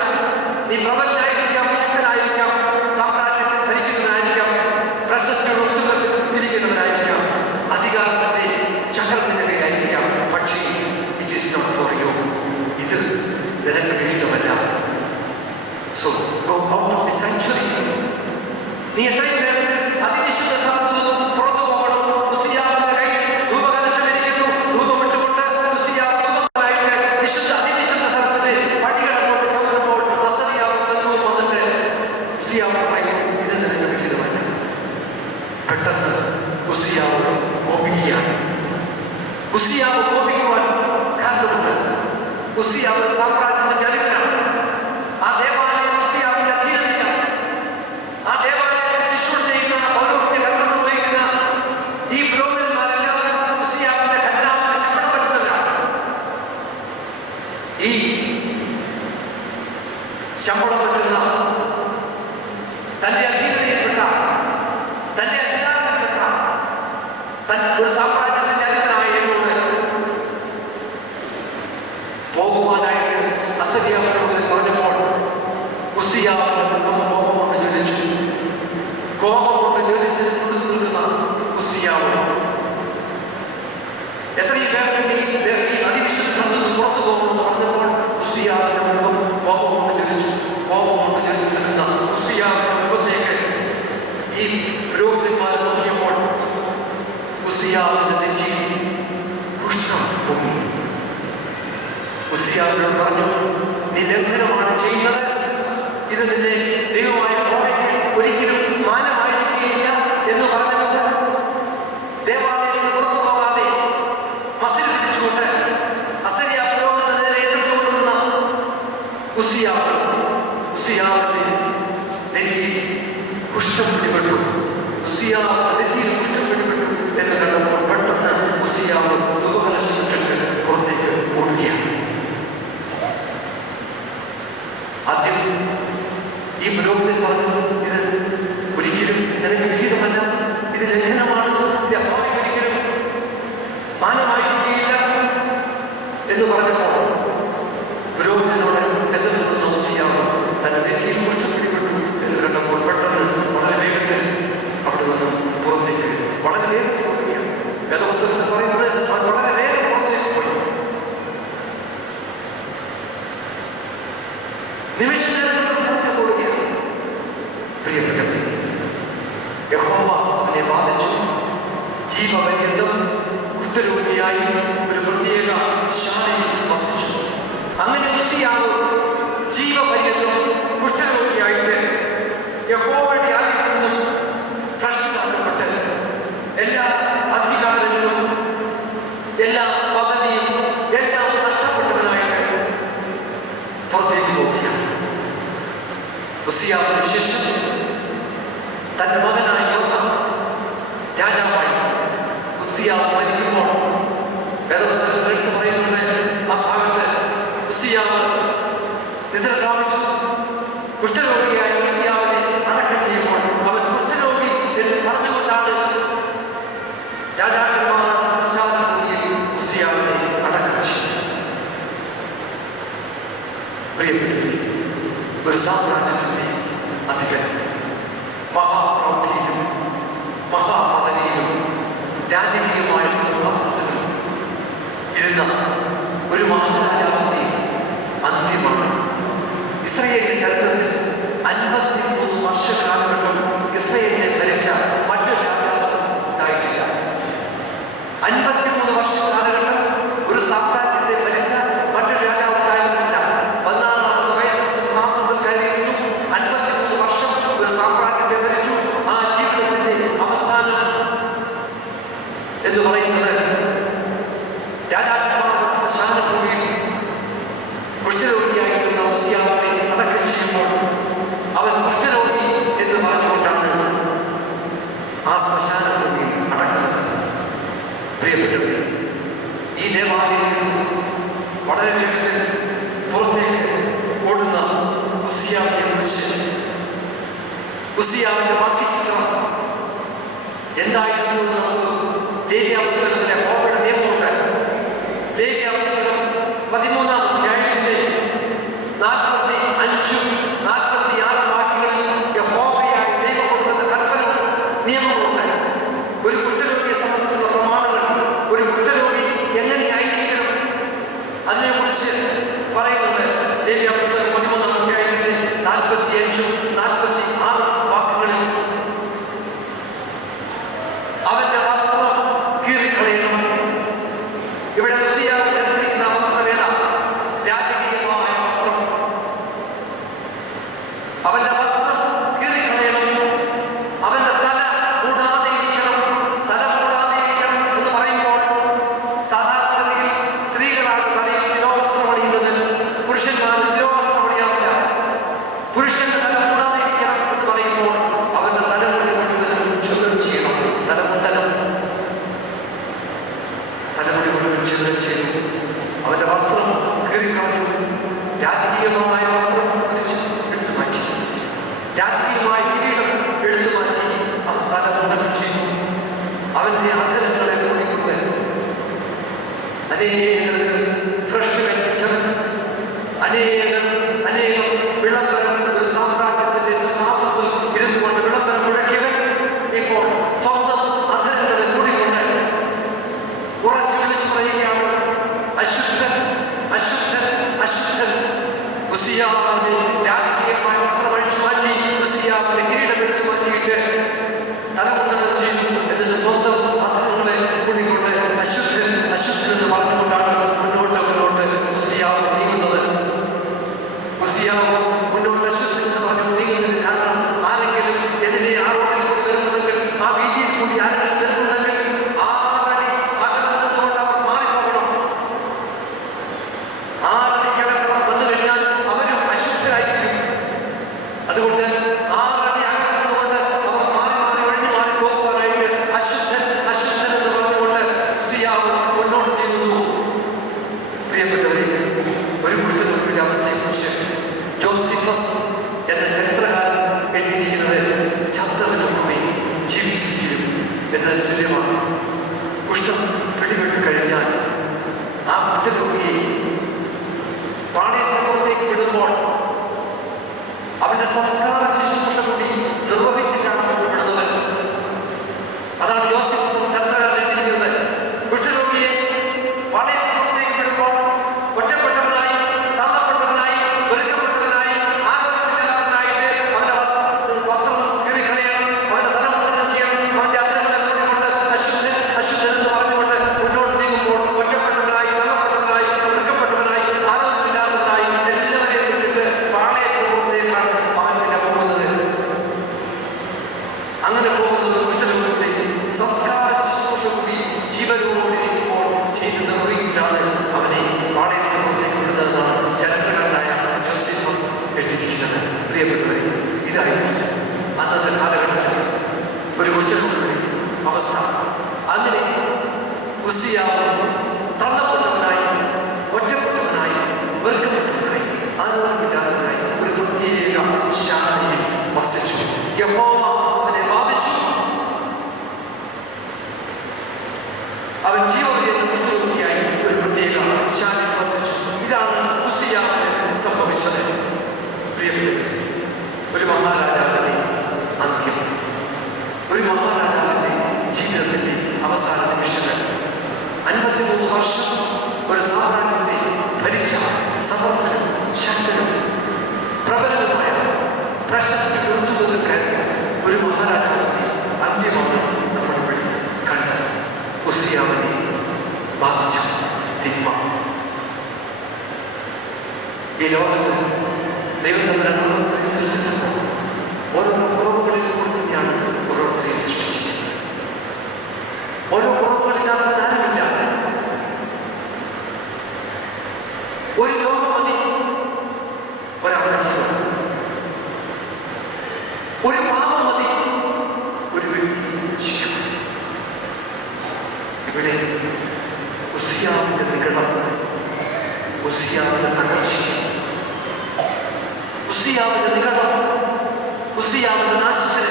നീ പ്രബലനായിരിക്കാം, ശക്തനായിരിക്കാം, സാമ്രാജ്യത്തെ ഭരിക്കുന്നവനായിരിക്കാം, പ്രശസ്തിയുടെ ഇരിക്കുന്നവനായിരിക്കാം, അധികാരത്തിന്റെ ചക്രത്തിന്റെ കയ്യിലായിരിക്കാം. പക്ഷേ it is not for you. ഇത് നിനക്ക് വിഹിതമല്ല. So go out of the sanctuary. നീ എത്രയും വേഗത്തിൽ അതിവിശുദ്ധ സ്ഥലത്ത് പുറത്തു പോകണം. ഉസ്സിയാവിന്റെ കയ്യിൽ ധൂപകലശമിരിക്കുന്നു. ധൂപമിട്ടുകൊണ്ട് ഉസ്സിയാവ് ധൂപമായിട്ട് വിശുദ്ധ അതിവിശുദ്ധ സ്ഥലത്തിന്റെ പടികളോട് ചവിട്ടുമ്പോൾ അസറിയാവ് സംഘവും വന്നിട്ട് ഉസ്സിയാവ് പറയും, ഇത് നിനക്ക് വിഹിതമല്ല. പെട്ടെന്ന് ഉസ്സിയാവ് കോപിക്കുകയാണ്. ഉസ്സിയാവ് കോപിക്കുവാൻ കാരണമുണ്ട്. ഉസ്സിയാവ് സാമ്രാജ്യത്തിന്റെ അധിപനാണ്. ആ ദേവാലയം ഉസ്സിയാവിന്റെ അധീനതയിലാണ്. ആ ദേവാലയത്തിൽ ശുശ്രൂഷ ചെയ്യുന്ന പൗരോഹിത്യ കർമ്മം നിർവഹിക്കുന്ന ഈ പുരോഹിതന്മാരെല്ലാവരും ഉസ്സിയാവിന്റെ ഖജനാവിനെ ശമ്പളപ്പെടുത്തുന്നവരാണ്. ഈ ശമ്പളം പറ്റുന്ന തന്റെ അധീനതയിൽപ്പെട്ട, തന്റെ അധികാരത്തിൽപ്പെട്ട ഒരു സാമ്രാജ്യത്തിന്റെ അധിപനായതുകൊണ്ട് പോകുവാനായിട്ട് അസറിയാ പുരോഹിതൻ പറഞ്ഞപ്പോൾ ഉസ്സിയാവ് കോപം കൊണ്ട് ജ്വലിച്ചു. കോപം കൊണ്ട് ജ്വലിച്ച് നിൽക്കുന്ന ഉസ്സിയാവ് എത്രയും വേഗത്തിൽ ഈ അതിവിശ്വസിൽ നിന്ന് പുറത്തു പോകുമെന്ന് പറഞ്ഞപ്പോൾ ഉസ്സിയാവിന്റെ മുഖം കോപം കൊണ്ട് ജ്വലിച്ചു. കോപം കൊണ്ട് ജ്വലിച്ച് നിൽക്കുന്ന ഉസ്സിയാവിന്റെ മുഖത്തേക്ക് ഈ പുരോഹിതന്മാർ നോക്കിയപ്പോൾ ഉസ്സിയാവിന്റെ നെഞ്ചിൽ കുഷ്ഠം പൊങ്ങി. ഉസ്സിയാവിനോട് പറഞ്ഞു, നീ ലംഘനമാണ് ചെയ്യുന്നത്. ഇത് നിന്റെ ദൈവമായ യഹോവയ്ക്ക് ഒരിക്കലും മാനമായിരിക്കുകയില്ല എന്ന് പറഞ്ഞപ്പോൾ ദേവാലയത്തിൽ പുറത്തു പോകാതെ മസ്ജിദ് പിടിച്ചുകൊണ്ട് അസറിയാ പുരോഹിതന്റെ നേതൃത്വം കൊടുക്കുന്ന ഉസ്സിയാവിന്റെ നെഞ്ചിൽ കുഷ്ഠം പിടിപെട്ടു. ഉസ്സിയാവിന്റെ നെഞ്ചിൽ കുഷ്ഠം പിടിപെട്ടു എന്ന് കണ്ടപ്പോൾ പെട്ടെന്ന് ഉസ്സിയാവ് ധൂപകലശമിട്ടിട്ട് പുറത്തേക്ക് ഓടുകയാണ്. ആദ്യം ഈ പുരോഹിതൻ പറഞ്ഞു, ഇത് ഒരിക്കലും നിനക്ക് വിഹിതമല്ല, ഇത് ലംഘനമാണ്, ഇത് യഹോവയ്ക്ക് ഒരിക്കലും മാനമായിരിക്കുകയില്ല എന്ന് പറഞ്ഞപ്പോൾ പുരോഹിതനോട് എതിർത്ത് ഉസ്സിയാവ് തന്റെ നെറ്റിയിൽ കുഷ്ഠം പിടിപെട്ടു എന്ന് കണ്ടപ്പോൾ പെട്ടെന്ന് വളരെ വേഗത്തിൽ അവിടെ നിന്നും പുറത്തേക്ക് വളരെ വേഗത്തിൽ ഓടുകയാണ്. വേദപുസ്തകത്തിൽ പറയുന്നത് അവൻ വളരെ വേഗം പുറത്തേക്ക് പോയി. നിമിഷം പുറത്തേക്ക് ഓടുകയാണ്. പ്രിയപ്പെട്ടവരെ, യഹോവ അവനെ ബാധിച്ചു. ജീവപര്യന്തം കുഷ്ഠരോഗിയായി ഒരു പ്രത്യേക ശാലയിൽ വസിച്ചു. അങ്ങനെ ഉസ്സിയാവ് ജീവപര്യന്തം കുഷ്ഠരോഗിയായിട്ട് യഹോവയുടെ ആലയത്തിൽ നിന്നും ഭ്രഷ്ടമാക്കപ്പെട്ട് എല്ലാ അധികാരങ്ങളും എല്ലാ പദവിയും എല്ലാം നഷ്ടപ്പെട്ടവനായിട്ട് പുറത്തേക്ക് പോവുകയാണ്. ഉസ്സിയാവിന് ശേഷം തന്റെ മകനായ യോഥാം രാജാവായി. ഉസ്സിയാവ് മരിക്കുമ്പോൾ വേദപുസ്തകത്തിൽ എടുത്തു പറയുന്നത് ആ ഭാഗത്ത് ഉസ്സിയാവ് നിദ്ര പ്രാപിച്ചു. കുഷ്ഠരോഗിയായ ഉസ്സിയാവിനെ അടക്കം ചെയ്യുമ്പോൾ അവൻ കുഷ്ഠരോഗി എന്ന് പറഞ്ഞുകൊണ്ടാണ് രാജാക്കന്മാരുടെ ശ്മശാനഭൂമിയിൽ ഉസ്സിയാവിനെ അടക്കം ചെയ്തു. പ്രിയപ്പെട്ടവരെ, ഒരു സാമ്രാജ്യത്തിന്റെ അധിപൻ മഹാപ്രൗഢിയിലും മഹാപദവിയിലും രാജകീയമായ സിംഹാസനത്തിലും ഇരുന്ന ഒരു മഹാരാജാവിന്റെ അന്ത്യമാണ്. ഇസ്രായേലിന്റെ ചരിത്രത്തിൽ 53 വർഷക്കാലഘട്ടം ഇസ്രായേലിനെ ഭരിച്ച മറ്റൊരു രാജാവ് ഉണ്ടായിട്ടില്ല. 53 വർഷക്കാലഘട്ടം ഒരു സാമ്രാജ്യത്തെ ഭരിച്ച മറ്റൊരു രാജാവ് ഉണ്ടായിരുന്നില്ല. 16 വയസ്സ് സിംഹാസനത്തിൽ കയറിയിരുന്നു. 53 വർഷം ഒരു സാമ്രാജ്യത്തെ ഭരിച്ചു. ആ ജീവിതത്തിന്റെ അവസാനം എന്ന് പറയുന്നത് രാജാക്കന്മാരുടെ ശ്മശാനഭൂമിയിൽ കുഷ്ഠരോഗിയായിരുന്ന ഉസ്സിയാവിനെ അടക്കം ചെയ്യുമ്പോൾ അവൻ കുഷ്ഠരോഗി എന്ന് പറഞ്ഞുകൊണ്ടാണ് ആ ശ്മശാനഭൂമിയിൽ അടക്കുന്നത്. പ്രിയപ്പെട്ടവരെ, ഈ ദേവാലയത്തിൽ വളരെ വേഗത്തിൽ പുറത്തേക്ക് ഓടുന്ന ഉസിയാവിന്റെ ബാക്കി ചിത്രം എന്തായിരുന്നു എന്ന് നമുക്ക് ലേവ്യാപുസ്തകത്തിലെ യഹോവയുടെ നിയമമുണ്ട്. ലേവ്യാപുസ്തകം 13-ാം അധ്യായത്തിന്റെ 45-ഉം 46 വാക്യങ്ങളിൽ യഹോവയായ ദൈവം കൊടുക്കുന്ന കൽപ്പനകൾ, നിയമങ്ങളുണ്ട്. ഒരു കുഷ്ഠരോഗിയെ സംബന്ധിച്ചുള്ള പ്രമാണങ്ങൾ, ഒരു കുഷ്ഠരോഗി എങ്ങനെയായിരിക്കണം, അതിനെക്കുറിച്ച് പറയുന്നുണ്ട്. ലേവ്യാപുസ്തകം 13-ാം അധ്യായത്തിന്റെ 45-ഉം 46 വാക്യങ്ങളിൽ അവന്റെ വസ്ത്രം കീറിക്കളയണം. ഇവിടെ ഉസിയാവ് ധരിച്ചിരിക്കുന്ന വസ്ത്രം ഏതാ? രാജകീയമായ വസ്ത്രം. അവന്റെ വസ്ത്രം കീറിക്കളയണം. അവന്റെ തല കൂടാതെ ഇരിക്കണം. തല കൂടാതെ ഇരിക്കണം എന്ന് പറയുമ്പോൾ സാധാരണഗതിയിൽ സ്ത്രീകളാണ് തലയിൽ ശിരോവസ്ത്രം അണിയുന്നത്. പുരുഷന്മാർ ശിരോവസ്ത്രം അണിയാറില്ല. പുരുഷന്റെ തല കൂടാതെ ഇരിക്കണം എന്ന് പറയുമ്പോൾ അവന്റെ തലമുടി മുഴുവനും ഛേദം ചെയ്യണം. തലമുടി മുഴുവൻ ഛേദം ചെയ്തു. അവന്റെ വസ്ത്രം കീറിക്കളയും. രാജകീയമായ വസ്ത്രം എടുത്തു മാറ്റി, രാജകീയമായ കിരീടം എടുത്തു മാറ്റി അവൻ തല മുണ്ടനം ചെയ്തു. അവന്റെ അധരങ്ങളെ മൂടിക്കൊണ്ട് അനേകർക്ക് ഭ്രഷ്ട് കൽപ്പിച്ചവൻ, അനേകം വിളംബരം, ഒരു സാമ്രാജ്യത്തിന്റെ സിംഹാസനത്തിൽ ഇരുന്നു കൊണ്ട് വിളംബരം മുഴക്കിയവൻ ഇപ്പോൾ സ്വന്തം അധരങ്ങളെ മൂടിക്കൊണ്ട് ഉറച്ചു വിളിച്ചു പറയുകയാണ്, അശുദ്ധൻ, അശുദ്ധൻ, അശുദ്ധൻ. ഉസിയാവിന്റെ രാജകീയമായ വസ്ത്രം അഴിച്ചു മാറ്റി, ഉസിയാവിന്റെ കിരീടം എടുത്തു മാറ്റിയിട്ട് തലമുണ്ടനം ചെയ്തു. എന്നിട്ട് സ്വന്തം അധരങ്ങളെ മൂടിക്കൊണ്ട് അശുദ്ധൻ, അശുദ്ധൻ എന്ന് പറഞ്ഞുകൊണ്ടാണ് മുന്നോട്ട് ഉസിയാവ് നീങ്ങുന്നത്. ഉസിയാവ് മുന്നോട്ട് അശുദ്ധൻ എന്ന് പറഞ്ഞു നീങ്ങുന്നതിന് കാരണം, ആരെങ്കിലും എതിരെ ആ റോഡിൽ കൂടി വരുന്നുണ്ടെങ്കിൽ, ആ വീതിയിൽ കൂടി ആരെങ്കിലും വരുന്നുണ്ടെങ്കിൽ 6 അടി അകലത്തുകൊണ്ട് അവർ മാറിപ്പോകണം. 6 അടിക്കകത്ത് വന്നു കഴിഞ്ഞാൽ അവരും അശുദ്ധരായിരിക്കും. അതുകൊണ്ട് 6 അടി അകലത്തുകൊണ്ട് അവർ മാറി പോകുവാനായിട്ട് അശുദ്ധൻ, അശുദ്ധൻ എന്ന് പറഞ്ഞുകൊണ്ട് ഉസിയാവ് മുന്നോട്ട് നീങ്ങുന്നു. പ്രിയപ്പെട്ടവരെ, ഒരു കുഷ്ഠരോഗിയുടെ അവസ്ഥയെക്കുറിച്ച് ജോസിഫസ് എന്ന ചരിത്രകാരൻ എഴുതിയിരിക്കുന്നത് ചത്തവന് മുമ്പേ ജീവിച്ചിരിക്കും എന്നതിന് തുല്യമാണ്. കുഷ്ഠം പിടിപെട്ട് കഴിഞ്ഞാൽ ആ കുഷ്ഠരോഗിയെ പാളയത്തിലേക്ക് വിടുമ്പോൾ അവന്റെ സംസ്കാര ശുശ്രൂഷ കൂടി നിർവഹിച്ചിട്ടാണ് കൊണ്ടുവിടുന്നത്. അതാണ് ജോസിഫസ് ചരിത്രകാരൻ എഴുതിയിരിക്കുന്നത്. കുഷ്ഠരോഗിയെ പാളയത്തിലേക്ക് വിടുമ്പോൾ ഒറ്റപ്പെട്ടവനായി, തള്ളപ്പെട്ടവനായി, ഒരുക്കപ്പെട്ടവനായി, ആരോഗ്യമില്ലാത്തവനായിട്ട് അവന്റെ വസ്ത്രം കീറിക്കളയണം, അവന്റെ തലമുണ്ടനം ചെയ്യണം, അവന്റെ അധരങ്ങളെ മൂടിക്കൊണ്ട് അശുദ്ധൻ, അശുദ്ധൻ എന്ന് പറഞ്ഞുകൊണ്ട് മുന്നോട്ട് നീങ്ങുമ്പോൾ ഒറ്റപ്പെട്ടവനായി, തള്ളപ്പെട്ടവനായി, ഒരുക്കപ്പെട്ടവനായി, ആരോഗ്യമില്ലാത്തവനായി എല്ലാവരെയും വിട്ടിട്ട് പാളയത്തിലേക്കാണ് അവൻ പിന്നെ പോകുന്നത്. അങ്ങനെ പോകുന്നത് കുഷ്ഠരോഗിയുടെ സംസ്കാര ശുശ്രൂഷ കൂടി ജീവനോടിരിക്കുമ്പോൾ ചെയ്ത് നിർവഹിച്ചിട്ടാണ് അവനെ പാളയത്തിലേക്ക് വിടുന്നതെന്നാണ് ചരിത്രകാരനായ ജോസിഫസ് എഴുതിയിരിക്കുന്നത്. പ്രിയപ്പെട്ടവരെ, ഇതായിരുന്നു അന്നത്തെ കാലഘട്ടത്തിൽ ഒരു കുഷ്ഠരോഗിയുടെ അവസ്ഥ. അങ്ങനെ ഉസിയാവ് തള്ളപ്പെട്ടവനായി, ഒറ്റപ്പെട്ടവനായി, വെറുക്കപ്പെട്ടവനായി, ആരോഗ്യമില്ലാത്തവനായി ഒരു പ്രത്യേക ശാലയിൽ വസിച്ചു. യഹോവ അവനെ ബാധിച്ചു. അവൻ ജീവവിരുദ്ധ കുഷ്ഠരോഗിയായി ഒരു പ്രത്യേക ശാലയിൽ വസിച്ചു. ഇതാണ് ഉസിയാവിന് സംഭവിച്ചത്. പ്രിയപ്പെട്ടവരെ, ഒരു മഹാരാജാവിന്റെ അന്ത്യം, ഒരു മഹാരാജാവിന്റെ ജീവിതത്തിന്റെ അവസാന നിമിഷങ്ങൾ. 53 വർഷം ഒരു സാമ്രാജ്യത്തെ ഭരിച്ച സമർത്ഥനും ശക്തനും പ്രബലനുമായ പ്രശസ്തി കൊടുത്തുകൊണ്ട് കരുതിയ ഒരു മഹാരാജാവിന്റെ അന്ത്യമാണ് നമ്മൾ ഇവിടെ കണ്ടത്. ഉസിയാവിനെ ബാധിച്ച തിന്മ. ഈ ലോകത്ത് ദൈവം തമ്പുരാനെ സൃഷ്ടിച്ചപ്പോൾ ഓരോ കുറവുകളിൽ തന്നെയാണ് ഓരോരുത്തരെയും സൃഷ്ടിച്ചിരിക്കുന്നത്. ഓരോ കുറവുകളില്ലാത്ത ജ്ഞാനമില്ല. ഒരു ലോകം മതി ഒരവനക്ക്, ഒരു പാപം മതി ഒരു വ്യക്തി നശിക്കും. ഇവിടെ ഉസിയാവിന്റെ നിഗളം, ഉസിയാവിന്റെ തകർച്ച, ഉസിയാവിന്റെ നിഗളം, ഉസിയാവിന്റെ നാശത്തിന്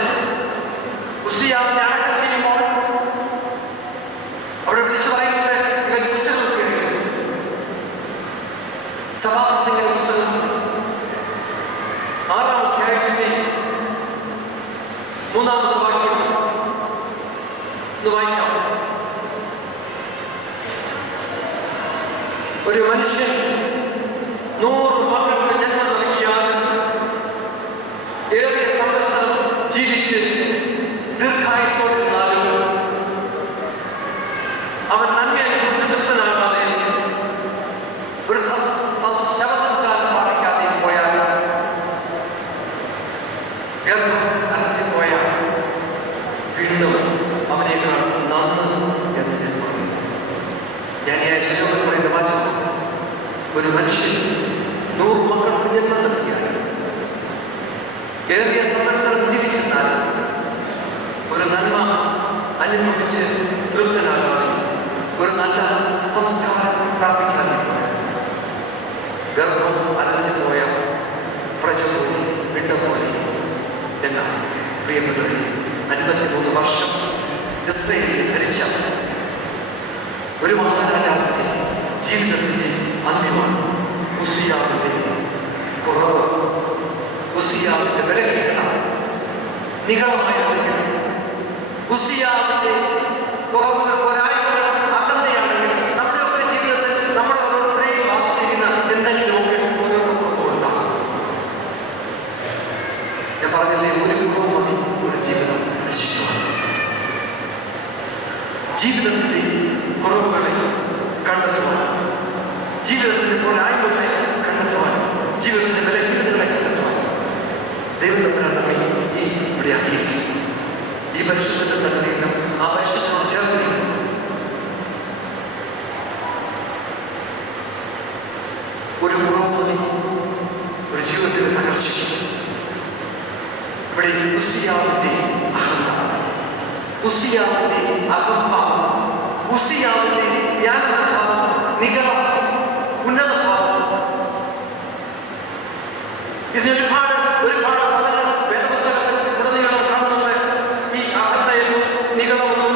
ഉസിയാവിനെ അടക്കം ചെയ്യുമ്പോൾ അവിടെ വിളിച്ചു പറയുന്നത് ഇവൻ പുസ്തകം എഴുതി. സഭാപ്രസംഗ പുസ്തകം 6-ാം അധ്യായത്തിന്റെ 3-ാമത്തെ വാക്യം ഇത് വായിക്കാം. ഒരു മനുഷ്യൻ 100 മക്കൾക്ക് ജന്മം നൽകിയാൽ ഏറിയ സംവത്സരം ജീവിച്ച് ദീർഘായുസ്സോടിരുന്നാലും അവൻ നന്മയെ കുറിച്ച് തൃപ്തനാകാതെ ഒരു ശവസംസ്കാരം പാലിക്കാതെ പോയാൽ, ഗർഭം അലസി പോയാൽ വീണ്ടും അവനേക്കാൾ നന്ന് എന്ന് ഞാൻ പറയുന്നു. ഞാൻ ഈ ആഴ്ച പറയുന്ന വാചകം, ഒരു മനുഷ്യൻ 100 മക്കൾക്ക് ജന്മം നൽകിയാൽ ഏറിയ സംവത്സരം ജീവിച്ചെന്നാൽ ഒരു നന്മ അനുഭവിച്ച് തൃപ്തനാകാതെ ഒരു നല്ല സംസ്കാരം പ്രാപിക്കാതെ ഗർഭം അലസിപ്പോയ പ്രജ പോലെ പിണ്ട പോലെ എന്നാണ്. പ്രിയപ്പെട്ടവരെ, 53 വർഷം ഇസ്രായേലിൽ ഭരിച്ച ഒരു മഹാരാജാവിന്റെ ജീവിതത്തിന്റെ അന്ത്യമാണ് ഉസിയാവിന്റെ കുറവ്, ഉസിയാവിന്റെ ബലഹീനത, നിഗളമായ ഉസിയാവിന്റെ കുറവുകൾ, പോരായ്മകൾ, അകന്നയാണെങ്കിൽ നമ്മുടെ ഒക്കെ ജീവിതത്തിൽ നമ്മുടെ ഓരോരുത്തരെയും ബാധിച്ചിരിക്കുന്ന എന്തെങ്കിലുമൊക്കെ ഓരോ കുറവുണ്ടാകും. ഞാൻ പറഞ്ഞില്ലേ, ഒരു കുറവ് മതി ഒരു ജീവിതം നശിക്കുവാൻ. ജീവിതത്തിന്റെ കുറവുകളെ കണ്ടെത്തുവാൻ, ജീവിതത്തിന്റെ പോരായ്മകളെ കണ്ടെത്തുവാൻ, ജീവിതത്തിന്റെ ബലഹീനതകളെ കണ്ടെത്തുവാൻ ദൈവം നമ്മെ ഇവിടെ ആക്കിയിരിക്കും. ഈ പരിശുദ്ധന്റെ സന്നിധിയിൽ ആ പരിശുദ്ധനോട് ചേർന്നിരിക്കുന്നു. ഒരു കുറവ് ഒരു ജീവിതത്തിൽ തകർച്ചിക്കും. ഇവിടെ ഉസിയാവിന്റെ അഹങ്കാരം, ഉസിയാവിന്റെ അകംഭാവം, ഉസിയാവിന്റെ ജ്ഞാനഭാവം, നിഗളം, ഉന്നതഭാവം, ഇതിനൊരുപാട് പദങ്ങൾ വേദപുസ്തകത്തിൽ ഉടനീളം കാണുന്നത്. ഈ അഹന്തയെന്നും നിഗളമെന്നും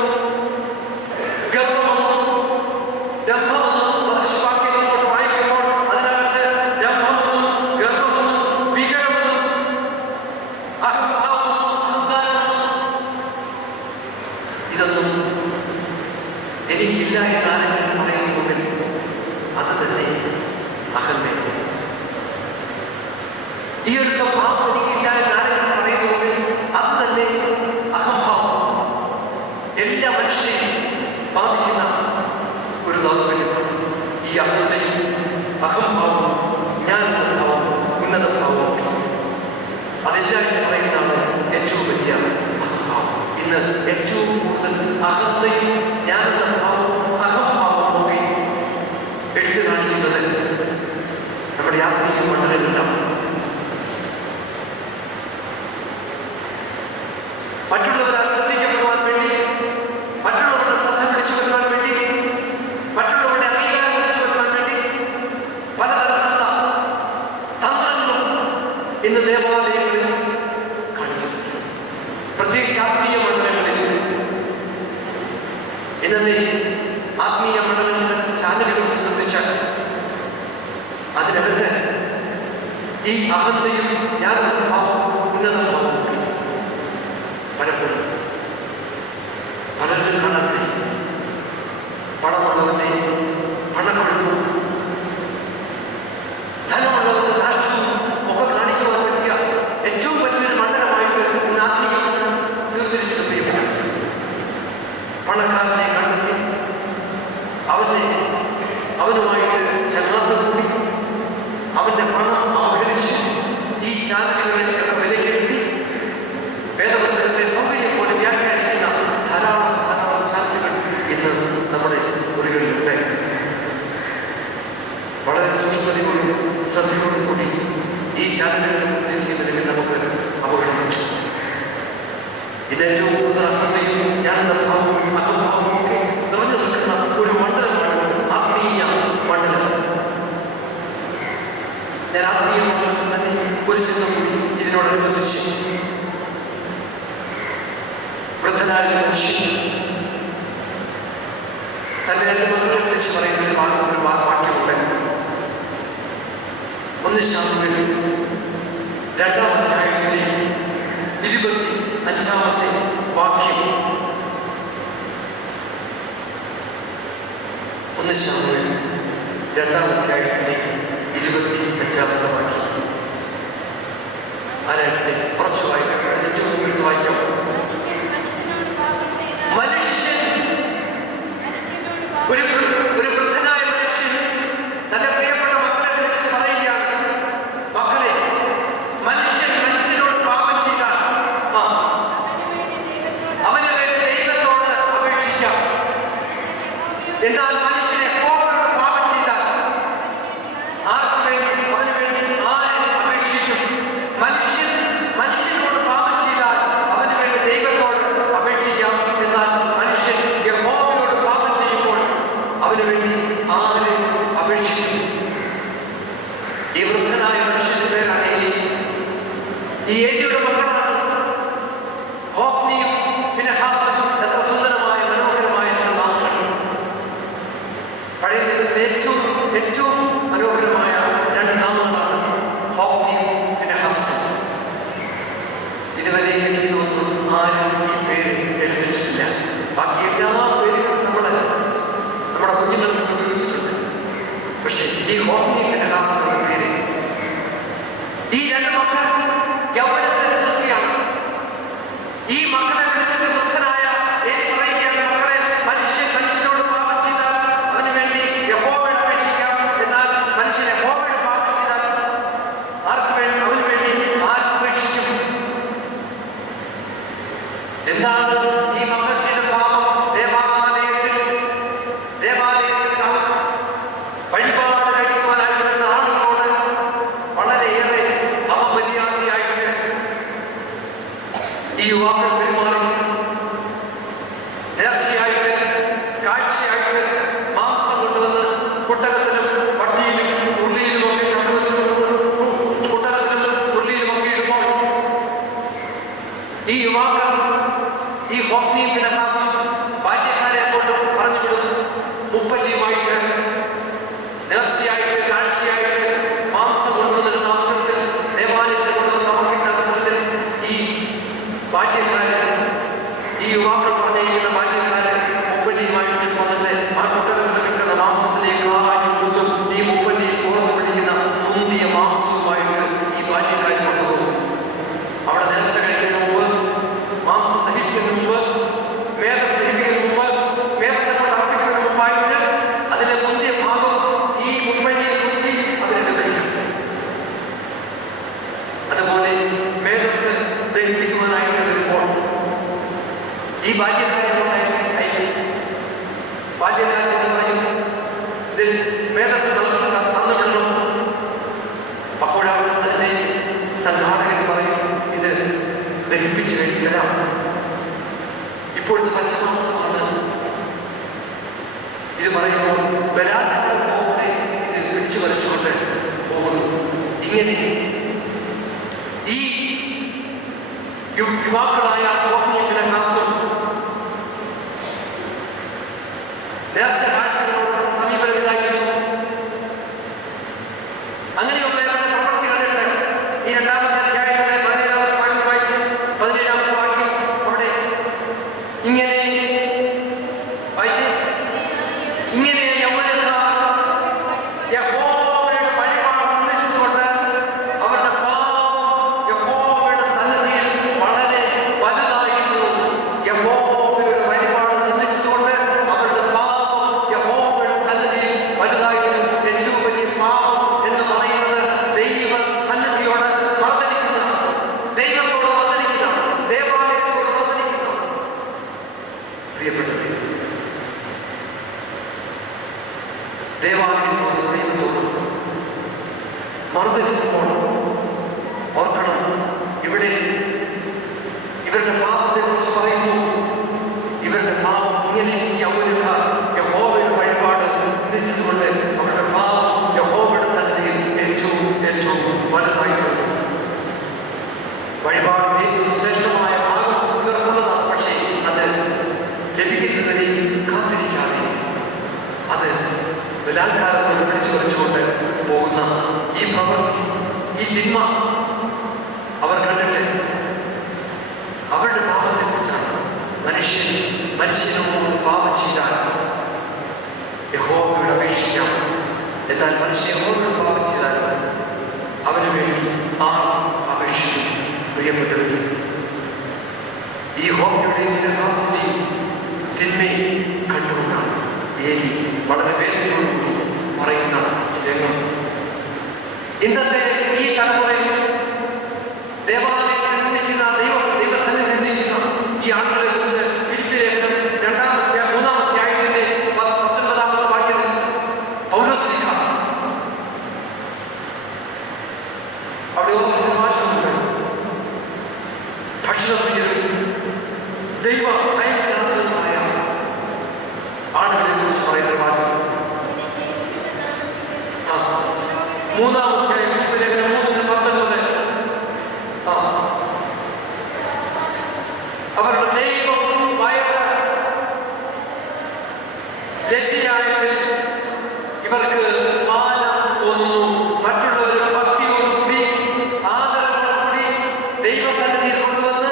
ഗർവമെന്നും രംഭമെന്നും സദൃശവാക്യങ്ങൾ കൊണ്ട് വായിക്കുമ്പോൾ അതിനകത്ത് രംഭമെന്നും ഗർവമെന്നും വികലമെന്നും അഹംഭാവമെന്നും അഹങ്കാരമെന്നും ഇതൊന്നും എനിക്കില്ല എന്നാരെങ്കിലും പറയുന്നുണ്ടെങ്കിൽ അത് തന്നെ അഹന്തയാണ്. ഈ ഒരു സ്വഭാവം എനിക്കില്ല എന്നാരെങ്കിലും പറയുന്നുണ്ടെങ്കിൽ അത് തന്നെ അഹംഭാവം. എല്ലാ മനുഷ്യരെയും ബാധിക്കുന്ന ഒരു ദൗർബല്യമാണ് ഈ അഹന്തയും അഹംഭാവവും ജ്ഞാനഭാവവും ഉന്നതഭാവവും. അതെല്ലാം എന്ന് പറയുന്നതാണ് ഏറ്റവും വലിയ അഹംഭാവം. ഇന്ന് ഏറ്റവും കൂടുതൽ അഹന്തയും ജ്ഞാനഭാവവും അഹംഭാവവും ഒക്കെ എടുത്തു കാണിക്കുന്നത് നമ്മുടെ ആത്മീയ മണ്ഡലങ്ങളുണ്ടാവും. മറ്റുള്ളവരാൽ ശ്രദ്ധിക്കപ്പെടുവാൻ വേണ്ടി, മറ്റുള്ളവരുടെ ശ്രദ്ധ പിടിച്ചു വരുവാൻ വേണ്ടി, മറ്റുള്ളവരുടെ അംഗീകാരം പിടിച്ചു വരുവാൻ വേണ്ടി പലതരത്തിലുള്ള തന്ത്രങ്ങളും ഇന്ന് ദേവാലയങ്ങളിൽ കാണിക്കുന്നുണ്ട്. പ്രത്യേകിച്ച് ആത്മീയ മണ്ഡലങ്ങളിൽ. ഇന്നത്തെ ആത്മീയ മണ്ഡലങ്ങളുടെ ചാനലുകൾ ശ്രദ്ധിച്ചാൽ അതിനകത്ത് ഈ അഹന്തയും ജ്ഞാനഭാവവും ഉന്നതഭാവവും പലപ്പോഴും പലരും കാണാൻ കഴിയും. പണമുള്ളവന്റെ പണക്കൊഴുപ്പും ധനമുള്ളവരുടെ രാഷ്ട്രവും ഒക്കെ കാണിക്കുവാൻ പറ്റിയ ഏറ്റവും വലിയൊരു മണ്ഡലമായിട്ട് ഇന്ന് ആത്മീയ മണ്ഡലം തീർന്നിരിക്കുന്ന പണക്കാരനെ കണ്ടെത്തി അവനുമായിട്ട് ചങ്ങാത്തം കൂടി അവന്റെ പണം അപഹരിച്ച് ഈ ചാനലുകളിലൊക്കെ വിലയിരുത്തി വേദപുസ്തകത്തെ സൗകര്യം പോലെ വ്യാഖ്യാനിക്കുന്ന ധാരാളം ചാനലുകൾ ഇന്ന് നമ്മുടെ മുറികളിലുണ്ട്. വളരെ സൂക്ഷ്മതയോടും ശ്രദ്ധയോടും കൂടി ഈ ചാനലുകളിൽ മുന്നിൽ നമുക്ക് അപകടം പറ്റും. ഇത് ഏറ്റവും കൂടുതൽ അഹന്തയും ജ്ഞാനഭാവവും അഹംഭാവവും ഒക്കെ നിറഞ്ഞു നിൽക്കുന്ന ഒരു മണ്ഡലമാണ് ആത്മീയ മണ്ഡലം. ഞാൻ ആത്മീയ മണ്ഡലത്തിൽ തന്നെ ഒരു ചിന്ത കൂടി ഇതിനോടനുബന്ധിച്ച് വൃദ്ധ വൃദ്ധനായ മനുഷ്യൻ തന്റെ രണ്ട് മക്കളെ വിളിച്ച് പറയുന്ന ഒരു വാക്യമുണ്ട്. 1 ശമൂവേൽ 2-ാം അധ്യായത്തിലെ 25-ാമത്തെ വാക്യം. 1 ശമൂവേൽ 2-ാം അധ്യായത്തിലെ 25-ാമത്തെ വാക്യം. ആരായിട്ട് കുറച്ച് വായിക്കാം, ഏറ്റവും കൂടുതൽ വായിക്കാം. മനുഷ്യൻ, ഒരു വൃദ്ധനായ മനുഷ്യൻ തന്റെ പ്രിയപ്പെട്ട മക്കളെ വിളിച്ചിട്ട് പറയുകയാണ്, മക്കളെ, മനുഷ്യനോട് പാപം ചെയ്താൽ അവന് വേണ്ടി ദൈവത്തോട് അപേക്ഷിക്കാം. എന്നാൽ മനുഷ്യനെ യഹോവയോട് പാപം ചെയ്താൽ ആർക്ക് വേണ്ടി, അവന് വേണ്ടി ആരെ അപേക്ഷിക്കും? മനുഷ്യനോട് പാപം ചെയ്താൽ അവന് വേണ്ടി ദൈവത്തോട് അപേക്ഷിക്കാം. എന്നാൽ മനുഷ്യൻ യഹോവയോട് പാപം ചെയ്യുമ്പോൾ അവന് വേണ്ടി ആരെ അപേക്ഷിക്കും? ഈ വൃദ്ധനായ മനുഷ്യന്റെ പേരാണ് ഈ ഏലിയുടെ മക്കളാണ് ഹോഫ്നിയും ഫിനെഹാസും. എത്ര സുന്ദരമായ മനോഹരമായ നാമങ്ങൾ! പഴയ നിയമത്തിലെ ഏറ്റവും മനോഹരമായ 2 നാമങ്ങളാണ് ഹോഫ്നിയും ഫിനെഹാസും. ഇതുവരെ എനിക്ക് തോന്നുന്നു ആരും ഈ പേര് എഴുതിയിട്ടില്ല. ബാക്കി എല്ലാ പേരുകളും നമ്മുടെ കുഞ്ഞുങ്ങൾക്ക് ഉപയോഗിച്ചിട്ടുണ്ട്. പക്ഷെ ഈ ഹോഫ്നി ഫിനെഹാസ് എന്ന പേര്, ഈ 2 മക്കൾ യൗവനത്തിൽ നിൽക്കുകയാണ്. ഈ മക്കളെ വിളിച്ചിട്ട് വൃദ്ധനായ പറയുകയാണ്, മക്കളെ, മനുഷ്യനോട് പാപം ചെയ്താൽ അവന് വേണ്ടി യഹോവയോട് അപേക്ഷിക്കാം. എന്നാൽ മനുഷ്യൻ യഹോവയോട് പാപം ചെയ്താൽ ആർക്ക് വേണ്ടി, അവന് വേണ്ടി ആർക്ക് അപേക്ഷിക്കും? എന്താണ് ഈ മക്കൾ ചെയ്ത പാപം? ദേവാലയത്തിൽ വഴിപാട് കഴിക്കുവാനായി വരുന്ന ആളുകളോട് വളരെയേറെ അപമര്യാദയായിട്ട് ഈ യുവാക്കൾ പെരുമാറി. നേർച്ചയായിട്ട്, കാഴ്ചയായിട്ട് മാംസം കൊണ്ടുവന്ന് കുട്ടകത്തിലും വട്ടിയിലും ഉള്ളിയിലുമൊക്കെ കുട്ടകത്തിലും ഉള്ളിയിലുമൊക്കെ ഇടുമ്പോൾ ഈ യുവാക്കൾ, ഈ ഹോഫ്നിയും ഫിനെഹാസും ബാല്യക്കാരെ കൊണ്ട് പറഞ്ഞു കൊടുക്കും, മുപ്പല്ലിയുമായിട്ട് നേർച്ചയായിട്ട്, കാഴ്ചയായിട്ട് മാംസം കൊണ്ടുവന്നിരുന്ന അവസരത്തിൽ, ദേവാലയത്തിൽ കൊണ്ടുവന്ന് സമർപ്പിക്കുന്ന അവസരത്തിൽ ഈ ബാല്യക്കാര്, ഈ യുവാക്കൾ പറഞ്ഞിരിക്കുന്ന ബാല്യക്കാര് മുപ്പല്ലിയുമായിട്ട് വന്നിട്ട് ആ കുട്ടകത്തിൽ കിട്ടുന്ന മാംസത്തിലേക്ക് ആരും ഈ മുപ്പല്ലി ഓർമ്മ പിടിക്കുന്ന മുന്തിയ മാംസവുമായിട്ട് ഈ ബാല്യക്കാർ കൊണ്ടുപോകും. അവിടെ നേർച്ച കഴിക്കുന്ന മുമ്പ്, മാംസം ദഹിക്കുന്നതിന് മുമ്പ്, മേധസ് ദഹിക്കുന്നതിന് മുമ്പ്, മേധസ്സങ്ങൾ അർപ്പിക്കുന്നതിന് മുമ്പായിട്ട് അതിലെ മുന്തിയ ഭാഗം ഈ മുപ്പല്ലിയെ കുത്തി അതിനെടുത്തില്ല. അതുപോലെ മേധസ് ദഹിപ്പിക്കുവാനായിട്ട് വരുമ്പോൾ ഈ ബാല്യക്കാരെന്ന് പറയും, ഇതിൽ മേധസ് തന്നുവിടണം. അപ്പോഴാണ് അതിനെ സംഘാടകർ പറയും, ഇത് ദഹിപ്പിച്ച് കഴിക്കണം. ഇപ്പോഴത്തെ പച്ചമാംസമാണ്. ഇത് പറയുമ്പോൾ ബലാത്കാരത്തോടെ ഇത് പിടിച്ചു വലിച്ചുകൊണ്ട് പോകുന്നു. ഇങ്ങനെ ഈ യുവാക്കളായ ഹോഫ്നി ഫിനെഹാസും നേർച്ച കാഴ്ചകളോട് സമീപനമില്ലായിരുന്നു. അങ്ങനെയുള്ള ഇവരുടെ പ്രവൃത്തി കണ്ടിട്ട് ഈ 2-ാമത്തെ അധ്യായത്തിലെ 17-ാമത്തെ വാക്യം വായിച്ച് 17-ാമത്തെ വാക്യം അവിടെ ഇങ്ങനെ വായിച്ച്, ഇങ്ങനെ യൗവനക്കാർ യഹോവയുടെ വഴിപാട് നിന്ദിച്ചതുകൊണ്ട് അവരുടെ പാപം യഹോവയുടെ സന്നിധിയിൽ വളരെ വലുതായിരുന്നു. യഹോവയുടെ വഴിപാട് നിന്ദിച്ചതുകൊണ്ട് അവരുടെ പാപം യഹോവയുടെ സന്നിധിയിൽ വലുതായിരുന്നു. ഏറ്റവും വലിയ പാപം എന്ന് പറയുന്നത് ദൈവ സന്നിധിയോട് വർദ്ധനിക്കുന്നതാണ്, ദൈവത്തോട് വർദ്ധനിക്കുന്നതാണ്, ദേവാലയത്തോട് വർദ്ധനിക്കുന്നതാണ്. പ്രിയപ്പെട്ടവരെ, ദേവാലയത്തോട് ദൈവത്തോട് വർദ്ധനിക്കുമ്പോൾ ഓർക്കണം, ഇവിടെ ഇവരുടെ പാപത്തെ കുറിച്ച് പറയുന്നു. ഇവരുടെ പാപം ഇങ്ങനെ യൗവനക്കാർ യഹോവയുടെ വഴിപാട് നിന്ദിച്ചതുകൊണ്ട് അവരുടെ പാപം യഹോവയുടെ സന്നിധിയിൽ ഏറ്റവും വലുതായിരുന്നു. വഴിപാടിൽ ഏറ്റവും ശ്രേഷ്ഠമായ ഭാഗം ഇവർക്കുള്ളതാണ്. പക്ഷേ അത് ബലാത്കാരത്തോട് പിടിച്ചു വലിച്ചുകൊണ്ട് പോകുന്ന ഈ പ്രവൃത്തി, ഈ തിന്മ അവർ കണ്ടിട്ട് അവരുടെ പാപത്തെക്കുറിച്ചാണ്. മനുഷ്യനോട് പാപം ചെയ്താൽ യഹോവയോട് അപേക്ഷിക്കാം. എന്നാൽ മനുഷ്യൻ യഹോവയോട് പാപം ചെയ്താൽ അവന് വേണ്ടി അപേക്ഷിക്കും. പ്രിയപ്പെട്ടവരും, ഈ യഹോവയുടെയും ഫിനെഹാസിന്റെയും തിന്മയെ കണ്ടുകൊണ്ടാണ് ഏലി വളരെ വേദനയോടുകൂടി പറയുന്ന രംഗം. ഇന്നത്തെ ഈ തലമുറയിൽ ദേവാലയത്തിൽ നിന്നിരിക്കുന്ന ദൈവസന്നിധിയിൽ നിന്നിരിക്കുന്ന ഈ ആളുകളെ കുറിച്ച് ഫിലിപ്പി ലേഖനം 3-ാം അധ്യായത്തിന്റെ 19-ാമത്തെ വാക്യത്തിൽ പൗലോസ് അവിടെ വാചകമുണ്ട്. ഭക്ഷണപ്രിയരും ദൈവ ഭയങ്കരമായ ആളുകളെ കുറിച്ച് പറയുന്ന വാചകം 3-ാം അധ്യായം ഫിലിപ്പി ലേഖനം 3:19. അവരുടെ ദൈവം വയറ് ലജ്ജയായിട്ട് ഇവർക്ക് മാനം തോന്നുന്നു. മറ്റുള്ളവർ ഭക്തിയോടുകൂടി ആദരവോടുകൂടി ദൈവസന്നിധിയിൽ കൊണ്ടുവന്ന്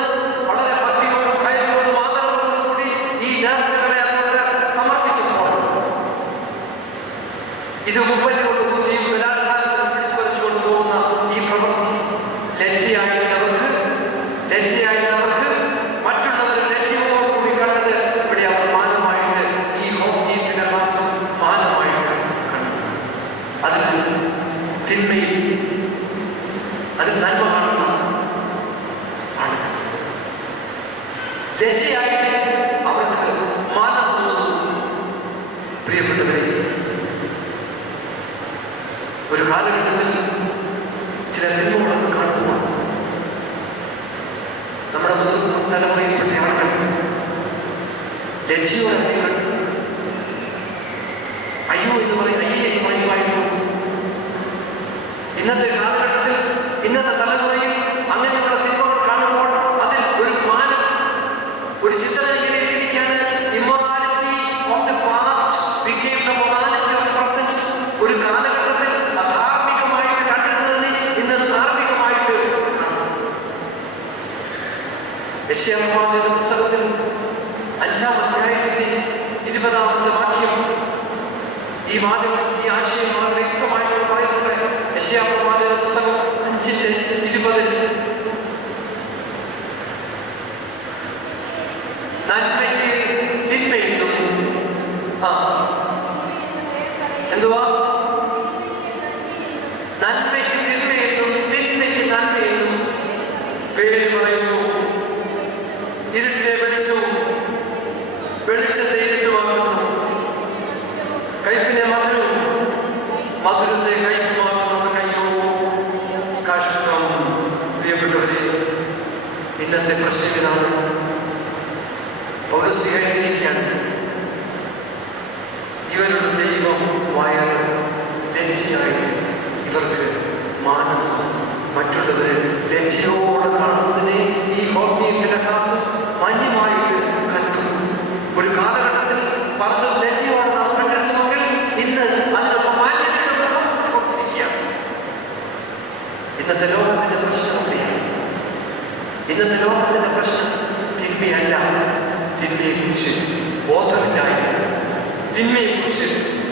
വളരെ ഭക്തിയോടും ഭയത്തോടും ആദരവോടുകൂടി ഈ നേർച്ചകളെ അങ്ങോട്ട് സമർപ്പിച്ചപ്പോൾ ഇത് മുമ്പലിക്കൊണ്ട് കുത്തിയും ബലാത്കാരത്തിൽ പിടിച്ചു വലിച്ചുകൊണ്ട് പോകുന്ന ഈ പ്രവൃത്തി ലജ്ജയായിട്ടവർക്ക് മറ്റുള്ളവർ ലജ്ജയോടുകൂടി കണ്ടത് ഇവിടെ അവർ മാനമായിട്ട് ഈ ഫിനെഹാസും മാനമായിട്ട് കണ്ടു. അതിൽ തിന്മയിൽ അതിൽ നന്മ കാണുന്ന ആളുകൾ ലജ്ജയായിട്ട് അവർക്ക് മാനം തോന്നുന്നു. പ്രിയപ്പെട്ടവരെ, ഒരു കാലഘട്ടത്തിൽ ചില തിന്മകളൊക്കെ കാണുമ്പോൾ നമ്മുടെ മുൻ തലമുറയിൽപ്പെട്ട ആളുകൾ ലജ്ജയോടെ കണ്ടു അയ്യോ എന്ന് പറയുമായിരുന്നു. ഇന്നത്തെ കാലഘട്ടത്തിൽ ഇന്നത്തെ തലമുറയിൽ അങ്ങനെയുള്ള തിന്മകൾ കാണുമ്പോൾ അതിൽ ഒരു മാനം, ഒരു ചിന്തന ഇങ്ങനെ എഴുതിയിരിക്കുകയാണ്. Immorality of the past became the morality of the present. ഒരു കാലഘട്ടത്തിൽ അധാർമികമായിട്ട് കണ്ടിരുന്നതിന് ഇന്ന് ധാർമ്മികമായിട്ട് കാണും. യെശയ്യാപ്രവാചകന്റെ പുസ്തകത്തിൽ 5-ാം അധ്യായത്തിന്റെ 20-ാമത്തെ വാക്യം ഈ വാചകം, ഈ ആശയം വളരെ വ്യക്തമായിട്ട് പറയുന്നുണ്ട്. യെശയ്യാപ്രവാചകന്റെ പുസ്തകം 5:20 നന്മയ്ക്ക് തിന്മയെന്നും എന്തുവാ നന്മയ്ക്ക് തിന്മയെന്നും തിന്മയ്ക്ക് നന്മയെന്നും പേര് പറയുന്നു. ഇരുട്ടിലെ വെളിച്ചവും വെളിച്ചത്തെ ഇരുട്ടുമാക്കുന്നു. കയ്പിനെ മധുരവും മധുരത്തെ കയ്പുമാക്കുന്ന കയ്യോ കഷ്ടം. പ്രിയപ്പെട്ടവരെ, ഇന്നത്തെ പ്രശ്നം ഇതാണ്. പൗലോസ് എഴുതിയിരിക്കുകയാണ്, ഇവരുടെ ദൈവം വയറ് ലജ്ജയായിട്ട് ഇവർക്ക് മാനം. മറ്റുള്ളവരെ ലജ്ജയോടെ കാണുന്നതിനെ ഈ ഫിനെഹാസ് മാന്യമായിട്ട് കണ്ടു. ഒരു കാലഘട്ടത്തിൽ പലതും ലജ്ജയോടെ നാം കണ്ടിരുന്നുവെങ്കിൽ ഇന്ന് അതിനൊക്കെ മാന്യതയുടെ കൊടുത്തിരിക്കുകയാണ്. ഇന്നത്തെ ലോകത്തിന്റെ പ്രശ്നം അവിടെയാണ്. ഇന്നത്തെ ലോകത്തിന്റെ പ്രശ്നം തിന്മയല്ല, തിന്മയെക്കുറിച്ച് ബോധമില്ലായ്മ, തിന്മയെക്കുറിച്ച്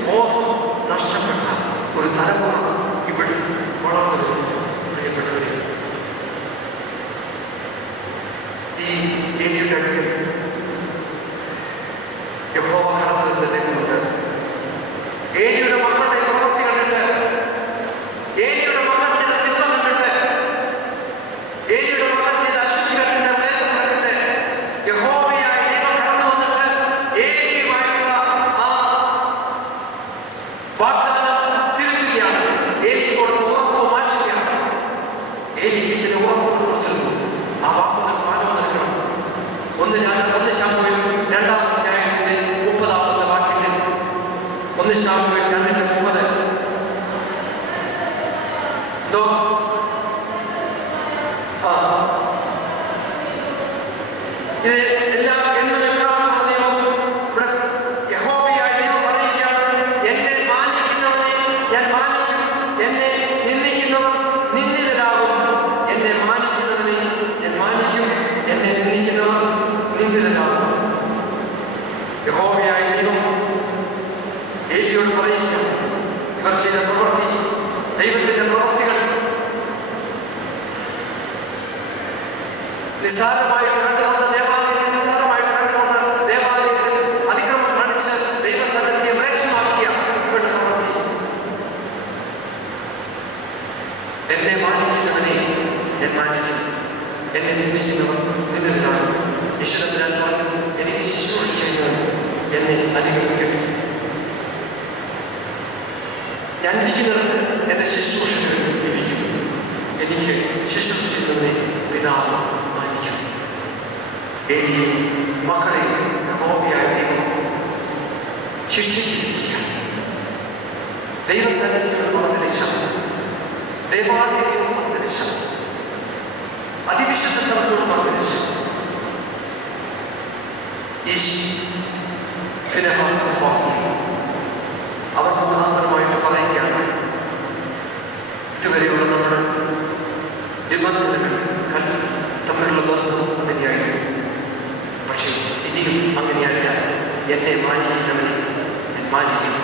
ബോധം നഷ്ടപ്പെട്ട ഒരു തലമുറ ഇവിടെ വളർന്നു വരുന്നു. പ്രിയപ്പെട്ടവരെ, ഈ ഏലിയുടെ അടുക്കൽ യഹോവ കടന്നു വരുന്നുണ്ട്. ഏലിയുടെ മക്കളുടെ പ്രവൃത്തി കണ്ടിട്ട്, ഏലിയുടെ മക്കൾ ചെയ്ത തിന്മ കണ്ടിട്ട്, ഏലിയുടെ മക്കൾ ചെയ്ത അശുദ്ധി കണ്ടിട്ട്, ക്ലേശം കണ്ടിട്ട് യഹോവയായ ദൈവം കടന്നു വന്നിട്ട് ഏലിയുമായിട്ടുള്ള ആ വാഗ്ദാനം തിരുത്തുകയാണ്. ഏലിക്ക് കൊടുത്ത ഉറപ്പ് മാറ്റുകയാണ്. ഏലിക്ക് ചില ഉറപ്പുകൾ കൊടുത്തിരുന്നു. ആ വാക്കുകൾ മാനവ നൽകണം. 1 ശമൂവേൽ 2-ാം അധ്യായത്തിന്റെ 30-ാമത്തെ വാക്യത്തിൽ 1 ശമൂവേൽ 2:30 ഇത് എല്ലാം എന്നും ഇവിടെ യഹോവയായ ദൈവം പറയുകയാണ്, എന്റെ മാന്യത നിസ്സാരമായിട്ട് കണ്ടുകൊണ്ട് ദേവാലയത്തിൽ അതിക്രമം കാണിച്ച് ദൈവസന്നിധിയെ മ്ലേച്ഛമാക്കിയ പെണ്ണുപ്രവൃത്തി. എന്നെ മാനിക്കുന്നവനെ ഞാൻ മാനിക്കും, എന്നെ നിന്ദിക്കുന്നവർ നിന്നതിനാണ്. വിശുദ്ധത്തിനാൽ പറഞ്ഞു, എനിക്ക് ശുശ്രൂഷ ചെയ്യുന്നവൻ എന്നെ അനുഗമിക്കും. ഞാൻ ഇരിക്കുന്നിടത്ത് എന്റെ ശുശ്രൂഷകൾ ഇരിക്കും. എനിക്ക് ശുശ്രൂഷ ചെയ്യുന്നതിനെ പിതാവ് മാനിക്കും. എനിക്ക് മക്കളെ യഹോവയായ ദൈവം ശിക്ഷിച്ചിരിക്കുക. ദൈവസന്നിധികൾ മറന്നിരിച്ച, ദേവാലയങ്ങൾ മറന്നിരിച്ച, അതിവിശുദ്ധ സ്ഥലത്തോട് മറന്നിരിച്ച ഈ ഫിനെഹാസ് അവർ മുഖാന്തരമായിട്ട് പറയുകയാണ്, ഇതുവരെയുള്ള നമ്മുടെ നിബന്ധനകൾ തമ്മിലുള്ള ബന്ധം അങ്ങനെയായിരുന്നു. പക്ഷേ ഇനിയും അങ്ങനെയല്ല. എന്നെ മാനിക്കുന്നവനെ ഞാൻ മാനിക്കും,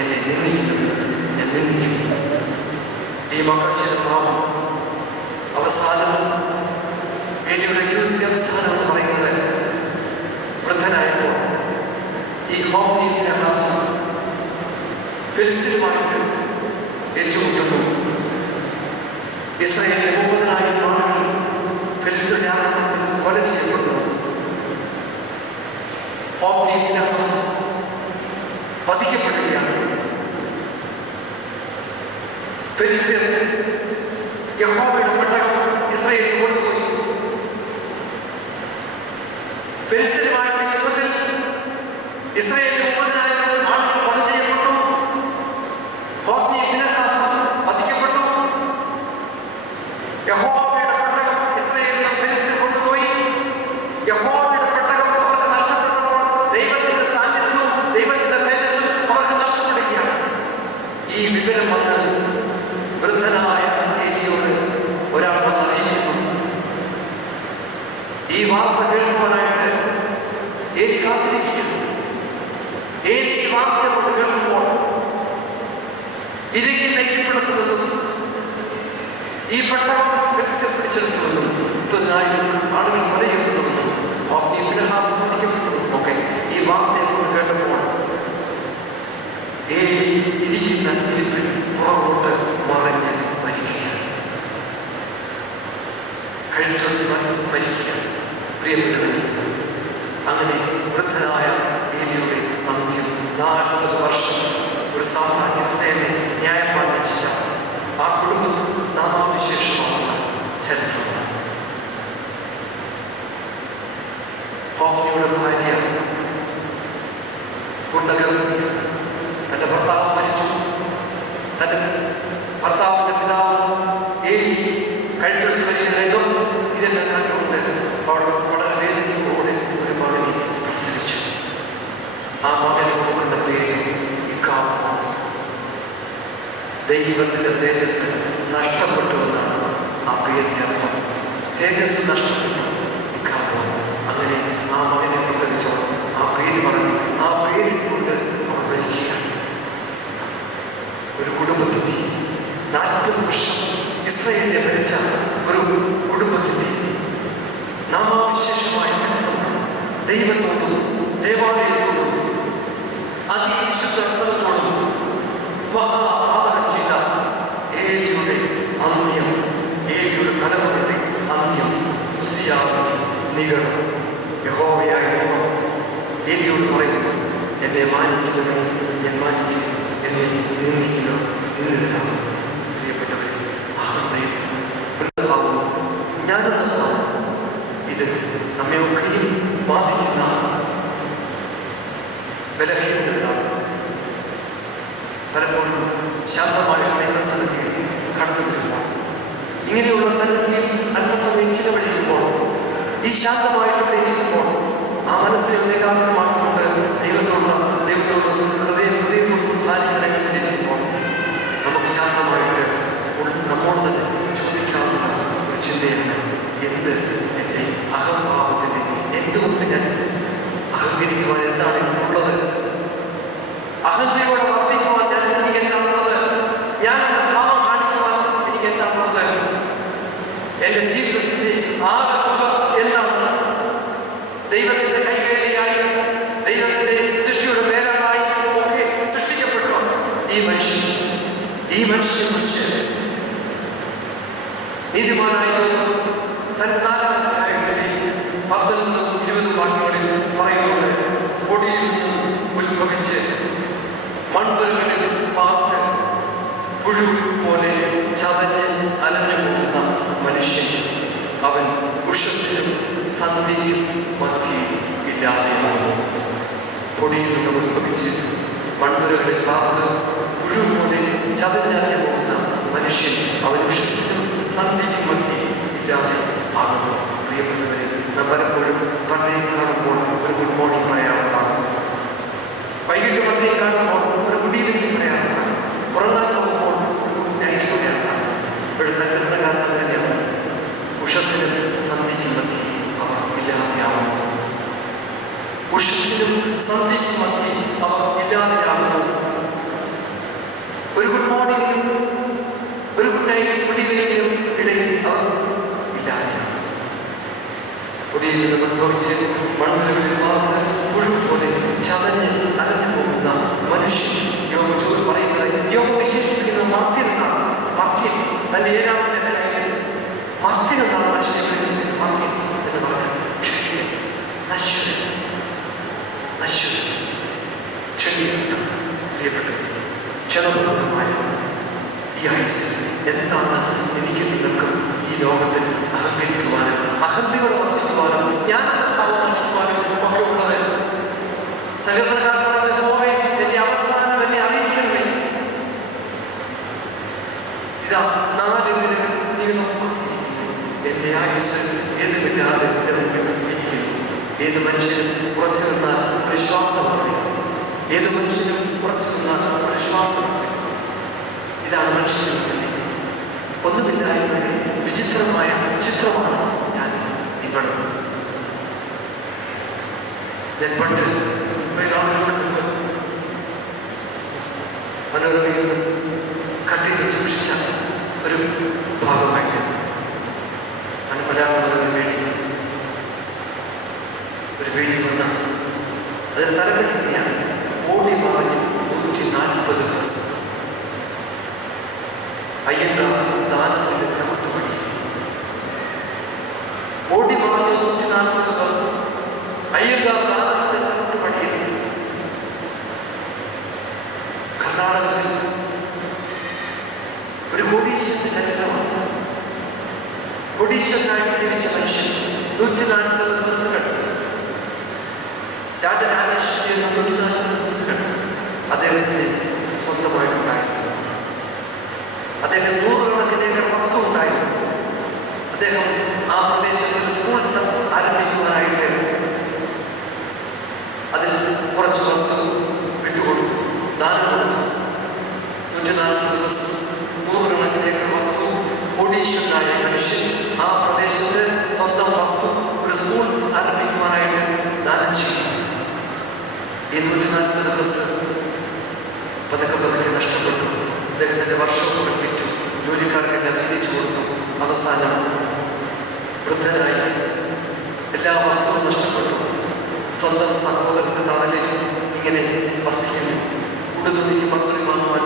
എന്നെ നിന്ദിക്കുന്നവനെ ഞാൻ നിന്ദിക്കും. ഈ മക്കൾ ചെയ്ത പാപം അവസാനം, ഏലിയുടെ ജീവിതത്തിന്റെ അവസാനം എന്ന് പറയുന്നത്, വൃദ്ധനായപ്പോൾ ഈ ഹോംലിയുടെ ഹാസം ഫിലിസ്തീനുമായിട്ട് ഏറ്റുമുട്ടുന്നു. ഇസ്രായേലിലെ 30,000 ആളുകൾ ഫിലിസ്തീൻ ആക്രമണത്തിൽ കൊല ചെയ്യപ്പെട്ടു. ഹോംലിയുടെ ഹാസം വധിക്കപ്പെടുകയാണ്. ഫിലിസ്തീൻ യഹോവയുടെ പെട്ടകം ഇസ്രായേലിൽ കൊണ്ടുപോയി. ഫിലിസ്തീനുമായിട്ടുള്ള യുദ്ധത്തിൽ ഇസ്രായേലിൽ 30,000 ആളുകൾ കൊല ചെയ്യപ്പെട്ടു. ഹോഫ്നി ഫിനെഹാസ് വധിക്കപ്പെട്ടു. യഹോവയുടെ പെട്ടകം ഇസ്രായേലിൽ ഫിലിസ്തീൻ കൊണ്ടുപോയി. യഹോവയുടെ പെട്ടകം അവർക്ക് നഷ്ടപ്പെട്ടപ്പോൾ ദൈവത്തിന്റെ സാന്നിധ്യവും ദൈവത്തിന്റെ തേജസ്സും അവർക്ക് നഷ്ടപ്പെടുകയാണ്. ഈ വിവരം വന്ന് വൃദ്ധനായ ഏലിയോട് ഒരാൾ വന്ന് അറിയിക്കുന്നു. ഈ വാർത്ത കേൾക്കുവാനായിട്ട് ഏലി കാത്തിരിക്കുന്നു. ഏലി ഈ വാർത്ത കൊണ്ട് കേൾക്കുമ്പോൾ ഇരയ്ക്ക് നെയ്യപ്പെടുത്തുന്നതും ഈ പെട്ടകം ഫിലിസ്തീൻ പിടിച്ചെടുക്കുന്നതും 30,000 ആളുകൾ കൊലയപ്പെടുന്നതും ഹോഫ്നി ഫിനെഹാസ് വധിക്കപ്പെട്ടതും ഒക്കെ ഈ വാർത്തയെ കൊണ്ട് കേട്ടപ്പോൾ ഏലി ഇരിക്കുന്ന ഇരിപ്പിൽ പുറകോട്ട് മറിഞ്ഞ് മരിക്കുകയാണ്. കഴുത്തൊഴി മരിക്കുകയാണ്. പ്രിയപ്പെട്ടവരെ, അങ്ങനെ വൃദ്ധനായ ഏലിയുടെ അന്ത്യം 40 വർഷം ഒരു സാമ്രാജ്യ സേനയെ ന്യായപാലനം ചെയ്ത ആ കുടുംബത്തിൽ നാമാവിശേഷമാകുന്ന ചരിത്രമാണ്. ഹോഫ്നിയുടെ ഭാര്യ കുണ്ടഗർഭിണിയ, തന്റെ ഭർത്താവ് മരിച്ചു. തന്റെ ഭർത്താവിന്റെ പിതാവ് ഏലി കഴുത്തൊഴി മരിക്കുന്നതും ഇതെല്ലാം കണ്ടുകൊണ്ട് അവൾ വളരെ വേദനയോടെ ഒരു മകനെ പ്രസവിച്ചു. ആ മകനെ കൊടുക്കുന്ന പേര് ഇക്കാമ. ദൈവത്തിന്റെ തേജസ് നഷ്ടപ്പെട്ടു എന്നാണ് ആ പേരിന്റെ അർത്ഥം. തേജസ് നഷ്ടപ്പെട്ടു, ഇക്കാമ. അങ്ങനെ ആ മകനെ പ്രസവിച്ചവർ ആ പേര് പറഞ്ഞു. ആ പേര് കൊണ്ട് അവൾ മരിക്കുകയാണ്. ഒരു കുടുംബത്തിന്റെ 40 വർഷം ഇസ്രായേലിനെ ഭരിച്ച ഒരു കുടുംബത്തിന്റെ നാമാവിശേഷമായ ചരിത്രമാണ്. ദൈവത്തോടും ദേവാലയത്തോടും അതിവിശുദ്ധ സ്ഥലത്തോടും മഹാപാതകം ചെയ്ത ഏലിയുടെ അന്ത്യം, ഏലിയുടെ തലമുറയുടെ അന്ത്യം, ഉസ്സിയാവിന്റെ നിഗളം. യഹോവയായ ദൈവം ഏലിയോട് പറയുന്നു, എന്നെ മാനിക്കുന്നവനെ ഞാൻ മാനിക്കും, എന്നെ നിന്ദിക്കുക നിന്നിരുന്നാണ്. പ്രിയപ്പെട്ടവരെ, അഹന്തയും വൃദ്ധഭാവവും ഞാനെന്നതാണ് ഇത് നമ്മെ ഒക്കെയും ബാധിക്കുന്ന ബലഹീനതകളാണ്. പലപ്പോഴും ശാന്തമായ ദൈവസന്നിധിയിൽ കടന്നു വരുമ്പോൾ, ഇങ്ങനെയുള്ള സന്നിധിയിൽ അല്പസമയം ചിലവഴിക്കുമ്പോൾ, ഈ ശാന്തമായിട്ട് ഇരിക്കുമ്പോൾ, ആ മനസ്സിനെ ഏകാഗ്രമാക്കിക്കൊണ്ട് ദൈവത്തോട് ഹൃദയം സംസാരിക്കാനിരിക്കുമ്പോൾ നമുക്ക് ശാന്തമായിട്ട് നമ്മോട് തന്നെ ചോദിക്കാവുന്ന ഒരു ചിന്തയാണ്, എന്ത് എൻ്റെ അഹംഭാവത്തിന് എന്തുകൊണ്ട് ഞാൻ അഹങ്കരിക്കുവാൻ എന്താണ് എനിക്കുള്ളത്? അഹന്തയോടെ വർദ്ധിക്കുവാൻ എനിക്ക് എന്താണുള്ളത്? ഞാൻ ഭാവം കാണിക്കുവാൻ എനിക്ക് എന്താണുള്ളത്? എൻ്റെ ജീവിതത്തിൻ്റെ ആകെ പ്രവാചകനായിരുന്നു. തന്റെ 4-ാം അധ്യായത്തിലെ 19-20 വാക്യങ്ങളിൽ പറയുന്നത്, പൊടിയിൽ നിന്നും ഉത്ഭവിച്ച് മൺപുരകളിൽ പാർത്ത് പുഴു പോലെ ചതഞ്ഞ് അലഞ്ഞു പോകുന്ന മനുഷ്യൻ, അവൻ ഉഷസ്സിലും സന്ധിയും മധ്യേ ഇല്ലാതെയാകുന്നു. പൊടിയിൽ നിന്നും ഉത്ഭവിച്ച് മൺപുരകളിൽ പാർത്ത് പുഴു പോലെ ചതഞ്ഞലഞ്ഞു പോകുന്ന മനുഷ്യൻ, അവൻ ഉഷസ്സിലും സന്ധിയും മധ്യേ ഇല്ലാതെ ആകുന്നു. പ്രിയപ്പെട്ടവരെ, നാം പലപ്പോഴും പണ്ടേ കാണുമ്പോൾ ഒരു ഗുഡ് മോർണിംഗ് പറയാറുണ്ടാകും, വൈകിട്ട് പണ്ടേ കാണുമ്പോൾ ഒരു ഗുഡ് ഈവനിങ് പറയാറുണ്ടാകും, ഉറങ്ങാൻ പോകുമ്പോൾ ഒരു ഗുഡ് നൈറ്റ് പറയാറുണ്ടാകും. ഇവിടെ സങ്കല്പ കാരണം തന്നെയാണ്, ഉഷസ്സിലും സന്ധിക്കും മധ്യേ അവ ഇല്ലാതെയാവുന്നു. ഉഷസ്സിലും സന്ധിക്കും മധ്യേ അവ ഇല്ലാതെയാവുന്നു. ഒരു ഗുഡ് മോർണിംഗിലും ഒരു ഗുഡ് നൈറ്റ് ഗുഡ് ഈവനിങ്ങിനും ഇടയിൽ അവർ ഇല്ലാതെയാണ്. പൊടിയിൽ നിന്ന് ഉത്ഭവിച്ച് മൺപുരകളിൽ പാർത്ത് പുഴു പോലെ ചതഞ്ഞ് അലഞ്ഞു പോകുന്ന മനുഷ്യൻ, യോബ് പറയുന്നത്, യോബ് വിശേഷിപ്പിക്കുന്നത് മർത്യനാണ്. മർത്യൻ തന്റെ 7-ാമത്തെ നിലയിൽ മർത്യനെന്നാണ് മനുഷ്യനെ വിളിച്ചത്. മർത്യൻ എന്ന് പറഞ്ഞാൽ ക്ഷണികൻ, നശ്വരൻ, നശ്വരൻ, ക്ഷണികൻ. പ്രിയപ്പെട്ടത്, ക്ഷണപൂർവമായ ഈ ആയുസ് എന്താണ് എനിക്ക് നിങ്ങൾക്കും ഈ ലോകത്തിൽ അഹങ്കരിക്കുവാനും അഹന്തികൾ വർദ്ധിക്കുവാനും ജ്ഞാനഭാവം നൽകുവാനും ഒക്കെ ഉള്ളത്? സങ്കീർത്തനക്കാരൻ പറഞ്ഞത്, യഹോവേ, എന്റെ അവസാനം എന്നെ അറിയിക്കണമേ. ഇതാ 4 ദിനങ്ങൾ നീളമാക്കിയിരിക്കുന്നു. എന്റെ ആയുസ് എതിരില്ലാതെ ഇരിക്കുന്നു. ഏത് മനുഷ്യനും ഉറച്ചു നിന്നാൽ ഒരു ശ്വാസമാണ്. ഏത് മനുഷ്യനും ഉറച്ചു നിന്നാൽ ഒരു ശ്വാസമാണ്. ഇതാണ് മനുഷ്യന്റെ തന്നെ ഒന്നുമില്ലായ്മയുടെ വിചിത്രമായ ചിത്രമാണ് ഞാൻ നിങ്ങളും. ഞാൻ പണ്ട് മനോരമയിൽ കണ്ടിട്ട് സൂക്ഷിച്ച ഒരു ഭാഗമായിട്ട് മലയാള മനോരമ ഒരു പേടി വന്ന അതിന് തലക്കെട്ടിയാണ്, ഓടി മാറി 140 ബസ് അയ്യങ്കാർ ദാനത്തിന്റെ ചവിട്ടുപടി. ഓടി മാറി 140 ബസ് അയ്യങ്കാർ ദാനത്തിന്റെ ചവിട്ടുപടിയിൽ. കർണാടകത്തിൽ ഒരു കോടീശ്വരന്റെ ചരിത്രമാണ്. കോടീശ്വരനായിട്ട് ജീവിച്ച മനുഷ്യൻ 140 ബസ്സുകൾ, രാജരാജേശ്വരി എന്ന 140 ബസ്സുകൾ അദ്ദേഹത്തിന് സ്വന്തമായിട്ടുണ്ടായിരുന്നു. അദ്ദേഹം 100 ഏക്കർ വസ്തു ഉണ്ടായിരുന്നു. അദ്ദേഹം ആ പ്രദേശത്ത് ഒരു സ്കൂൾ ആരംഭിക്കുവാനായിട്ട് അതിൽ കുറച്ച് വസ്തു വിട്ടുകൊടുത്തു, ദാനം കൊടുത്തു. 140 ബസ്, 100 ഏക്കർ വസ്തു കോടീശ്വരനായ മനുഷ്യൻ ആ പ്രദേശത്ത് സ്വന്തം വസ്തു ഒരു സ്കൂൾ ആരംഭിക്കുവാനായിട്ട് ദാനം ചെയ്തു. ഈ 140 ബസ് പതുക്കെ നഷ്ടപ്പെട്ടു. അദ്ദേഹത്തിന്റെ വർഷങ്ങൾ വിറ്റു, ജോലിക്കാർക്കെല്ലാം വീതിച്ചു കൊടുത്തു. അവസാനം വൃദ്ധനായി, എല്ലാ വസ്തുവും നഷ്ടപ്പെട്ടു. സ്വന്തം സഹോദരന്റെ തണലിൽ ഇങ്ങനെ വസിക്കുന്നു. ഉടുതുണിക്ക് പങ്കുറി വാങ്ങുവാൻ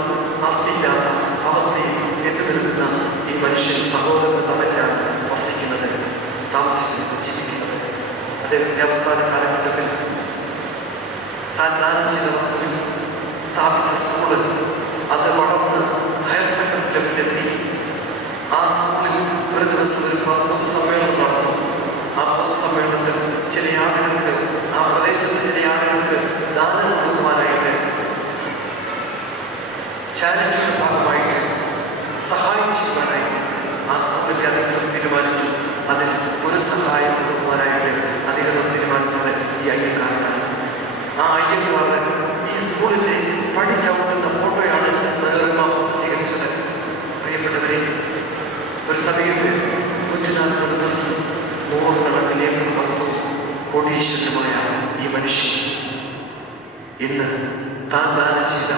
ആസ്തിയില്ലാത്ത അവസ്ഥയിൽ എത്തി നിൽക്കുന്ന ഈ മനുഷ്യൻ സഹോദരന്റെ തണലിലാണ് വസിക്കുന്നത്, താമസിക്കുന്നത്, ജീവിക്കുന്നത്. അദ്ദേഹത്തിന്റെ അവസാന കാലഘട്ടത്തിൽ താൻ ദാനം ചെയ്ത വസ്തുവിൽ സ്ഥാപിച്ച സ്കൂള് അത് വളർന്ന് ഹയർ സെക്കൻഡറി ലെവലിലെത്തി. ആ സ്കൂളിൽ ഒരു ദിവസം ഒരു പൊതുസമ്മേളനം നടന്നു. ആ പൊതുസമ്മേളനത്തിൽ ചില ആളുകൾക്ക്, ആ പ്രദേശത്തെ ചില ആളുകൾക്ക് ദാനം കൊടുക്കുവാനായിട്ട്, ചാരിറ്റിയുടെ ഭാഗമായിട്ട് സഹായം ചെയ്യുവാനായിട്ട് ആ സ്കൂളിന്റെ അധികൃതർ തീരുമാനിച്ചു. അതിൽ ഒരു സഹായം കൊടുക്കുവാനായിട്ട് അധികൃതർ തീരുമാനിച്ചത് ഈ അയ്യങ്കാരനാണ്. ആ അയ്യങ്കാരൻ ഈ സ്കൂളിന്റെ പടി ചവിട്ടുന്ന ഫോട്ടോയാണ് മനോരമ പ്രസിദ്ധീകരിച്ചത്. പ്രിയപ്പെട്ടവരെ, ഒരു സമയത്ത് 140 ബസ്, 100 ഏക്കർ വസ്തു, കോടീശ്വരനുമായ ഈ മനുഷ്യൻ ഇന്ന് താൻ ദാനം ചെയ്ത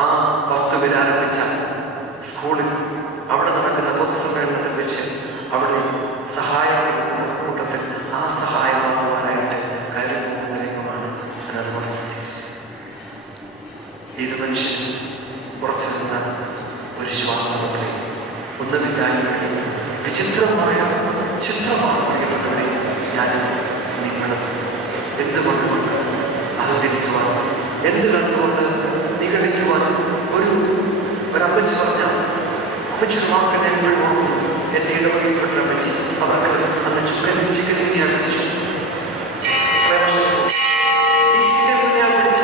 ആ വസ്തുവിൽ ആരംഭിച്ച സ്കൂളിൽ അവിടെ നടക്കുന്ന പൊതുസമ്മേളനത്തിൽ വെച്ച് അവിടെ സഹായം കൊടുക്കുന്ന കൂട്ടത്തിൽ ആ സഹായം വാങ്ങുവാനായിട്ട് കാര്യം പോകുന്ന രംഗമാണ് മനോരമ പ്രസിദ്ധീകരിച്ചത്. ഏത് മനുഷ്യനും ഉറച്ചു നിന്നാൽ ഒരു ശ്വാസമൊക്കെ ഒന്നുമില്ലായ്മ അമ്മച്ചിയുടെ വാക്കിനെ എപ്പോഴും ഓർക്കുന്നു. എൻ്റെ ഇടവകയിൽപ്പെട്ട അമ്മച്ചി അവർക്ക് അന്ന് ചിക്കൻ കുഞ്ഞിയാൽ പിടിച്ചു. ഈ ചിക്കൻ കുഞ്ഞിയാൽ പിടിച്ച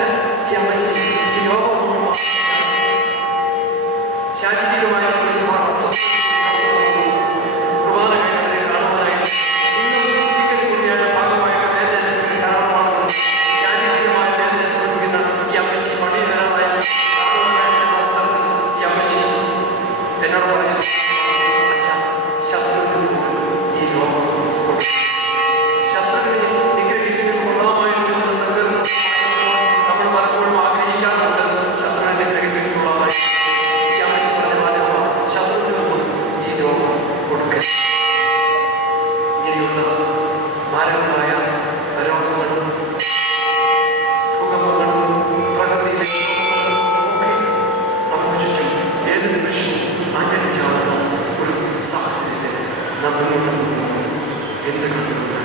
ഈ അമ്മച്ചി ഈ ലോകം ഒന്നും ശാരീരികമായി ഒരുപാട് അസ്വസ്ഥ കുർബാന കഴിഞ്ഞതിനെ കാണുവാനായിട്ട് ഇന്നും ചിക്കൻ കുഞ്ഞിയുടെ ഭാഗമായിട്ട് വേദന കാരണമാണെന്ന് ശാരീരികമായ വേദന അനുഭവിക്കുന്ന ഈ അമ്മച്ചി പണി വരാതായ കാണുവാനായിട്ട് അവസരത്തിൽ ഈ അമ്മച്ചി എന്നോട് പറഞ്ഞത്, അച്ഛാ, ശത്രുവിന് ഈ ലോകം ശത്രുവിനെ നിഗ്രഹിച്ചിട്ട് കൊള്ളാമായിരുന്ന സങ്കല്പം നമ്മൾ പലപ്പോഴും ആഗ്രഹിക്കാറുണ്ട്. ശത്രുവിനെ നിഗ്രഹിച്ചിട്ടുള്ളതായി ഈ അമ്മച്ചി പറഞ്ഞ മാധ്യമ ശത്രുവിന് ഈ ലോകം കൊടുക്കുക. ഇങ്ങനെയുള്ള മാരകമായ രോഗങ്ങളും ഭൂകമ്പങ്ങളും പ്രകൃതിയിലെ ഒക്കെ നമുക്ക് ചുറ്റും ഏത് നിമിഷവും ആഞ്ഞടിക്കാവുന്ന ഒരു സാഹചര്യത്തിൽ നമ്മളുണ്ട്. എന്ത് കണ്ടുകൊണ്ട്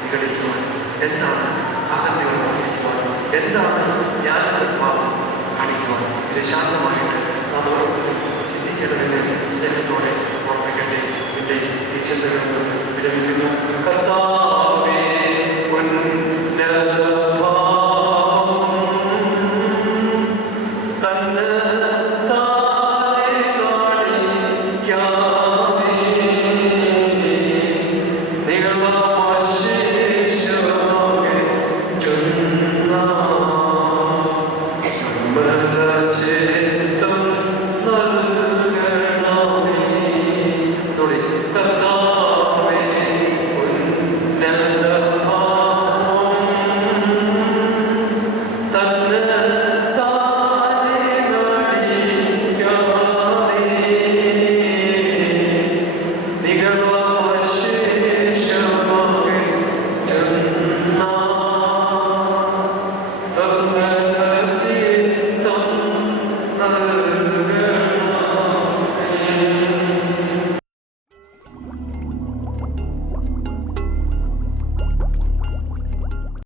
നിഗളിക്കുവാൻ, എന്താണ് അഹന്തകൾ വർദ്ധിക്കുവാൻ, എന്താണ് ജ്ഞാനഭാവം കാണിക്കുവാൻ, ഇത് ശാന്തമായിട്ട് നാം ഓരോരുത്തരും ചിന്തിക്കണമെന്ന് സ്നേഹത്തോടെ ഓർമ്മിക്കട്ടെ. എൻ്റെ ഈ ചിന്തകൾക്ക് വിരമിക്കുന്നു. കർത്താവ്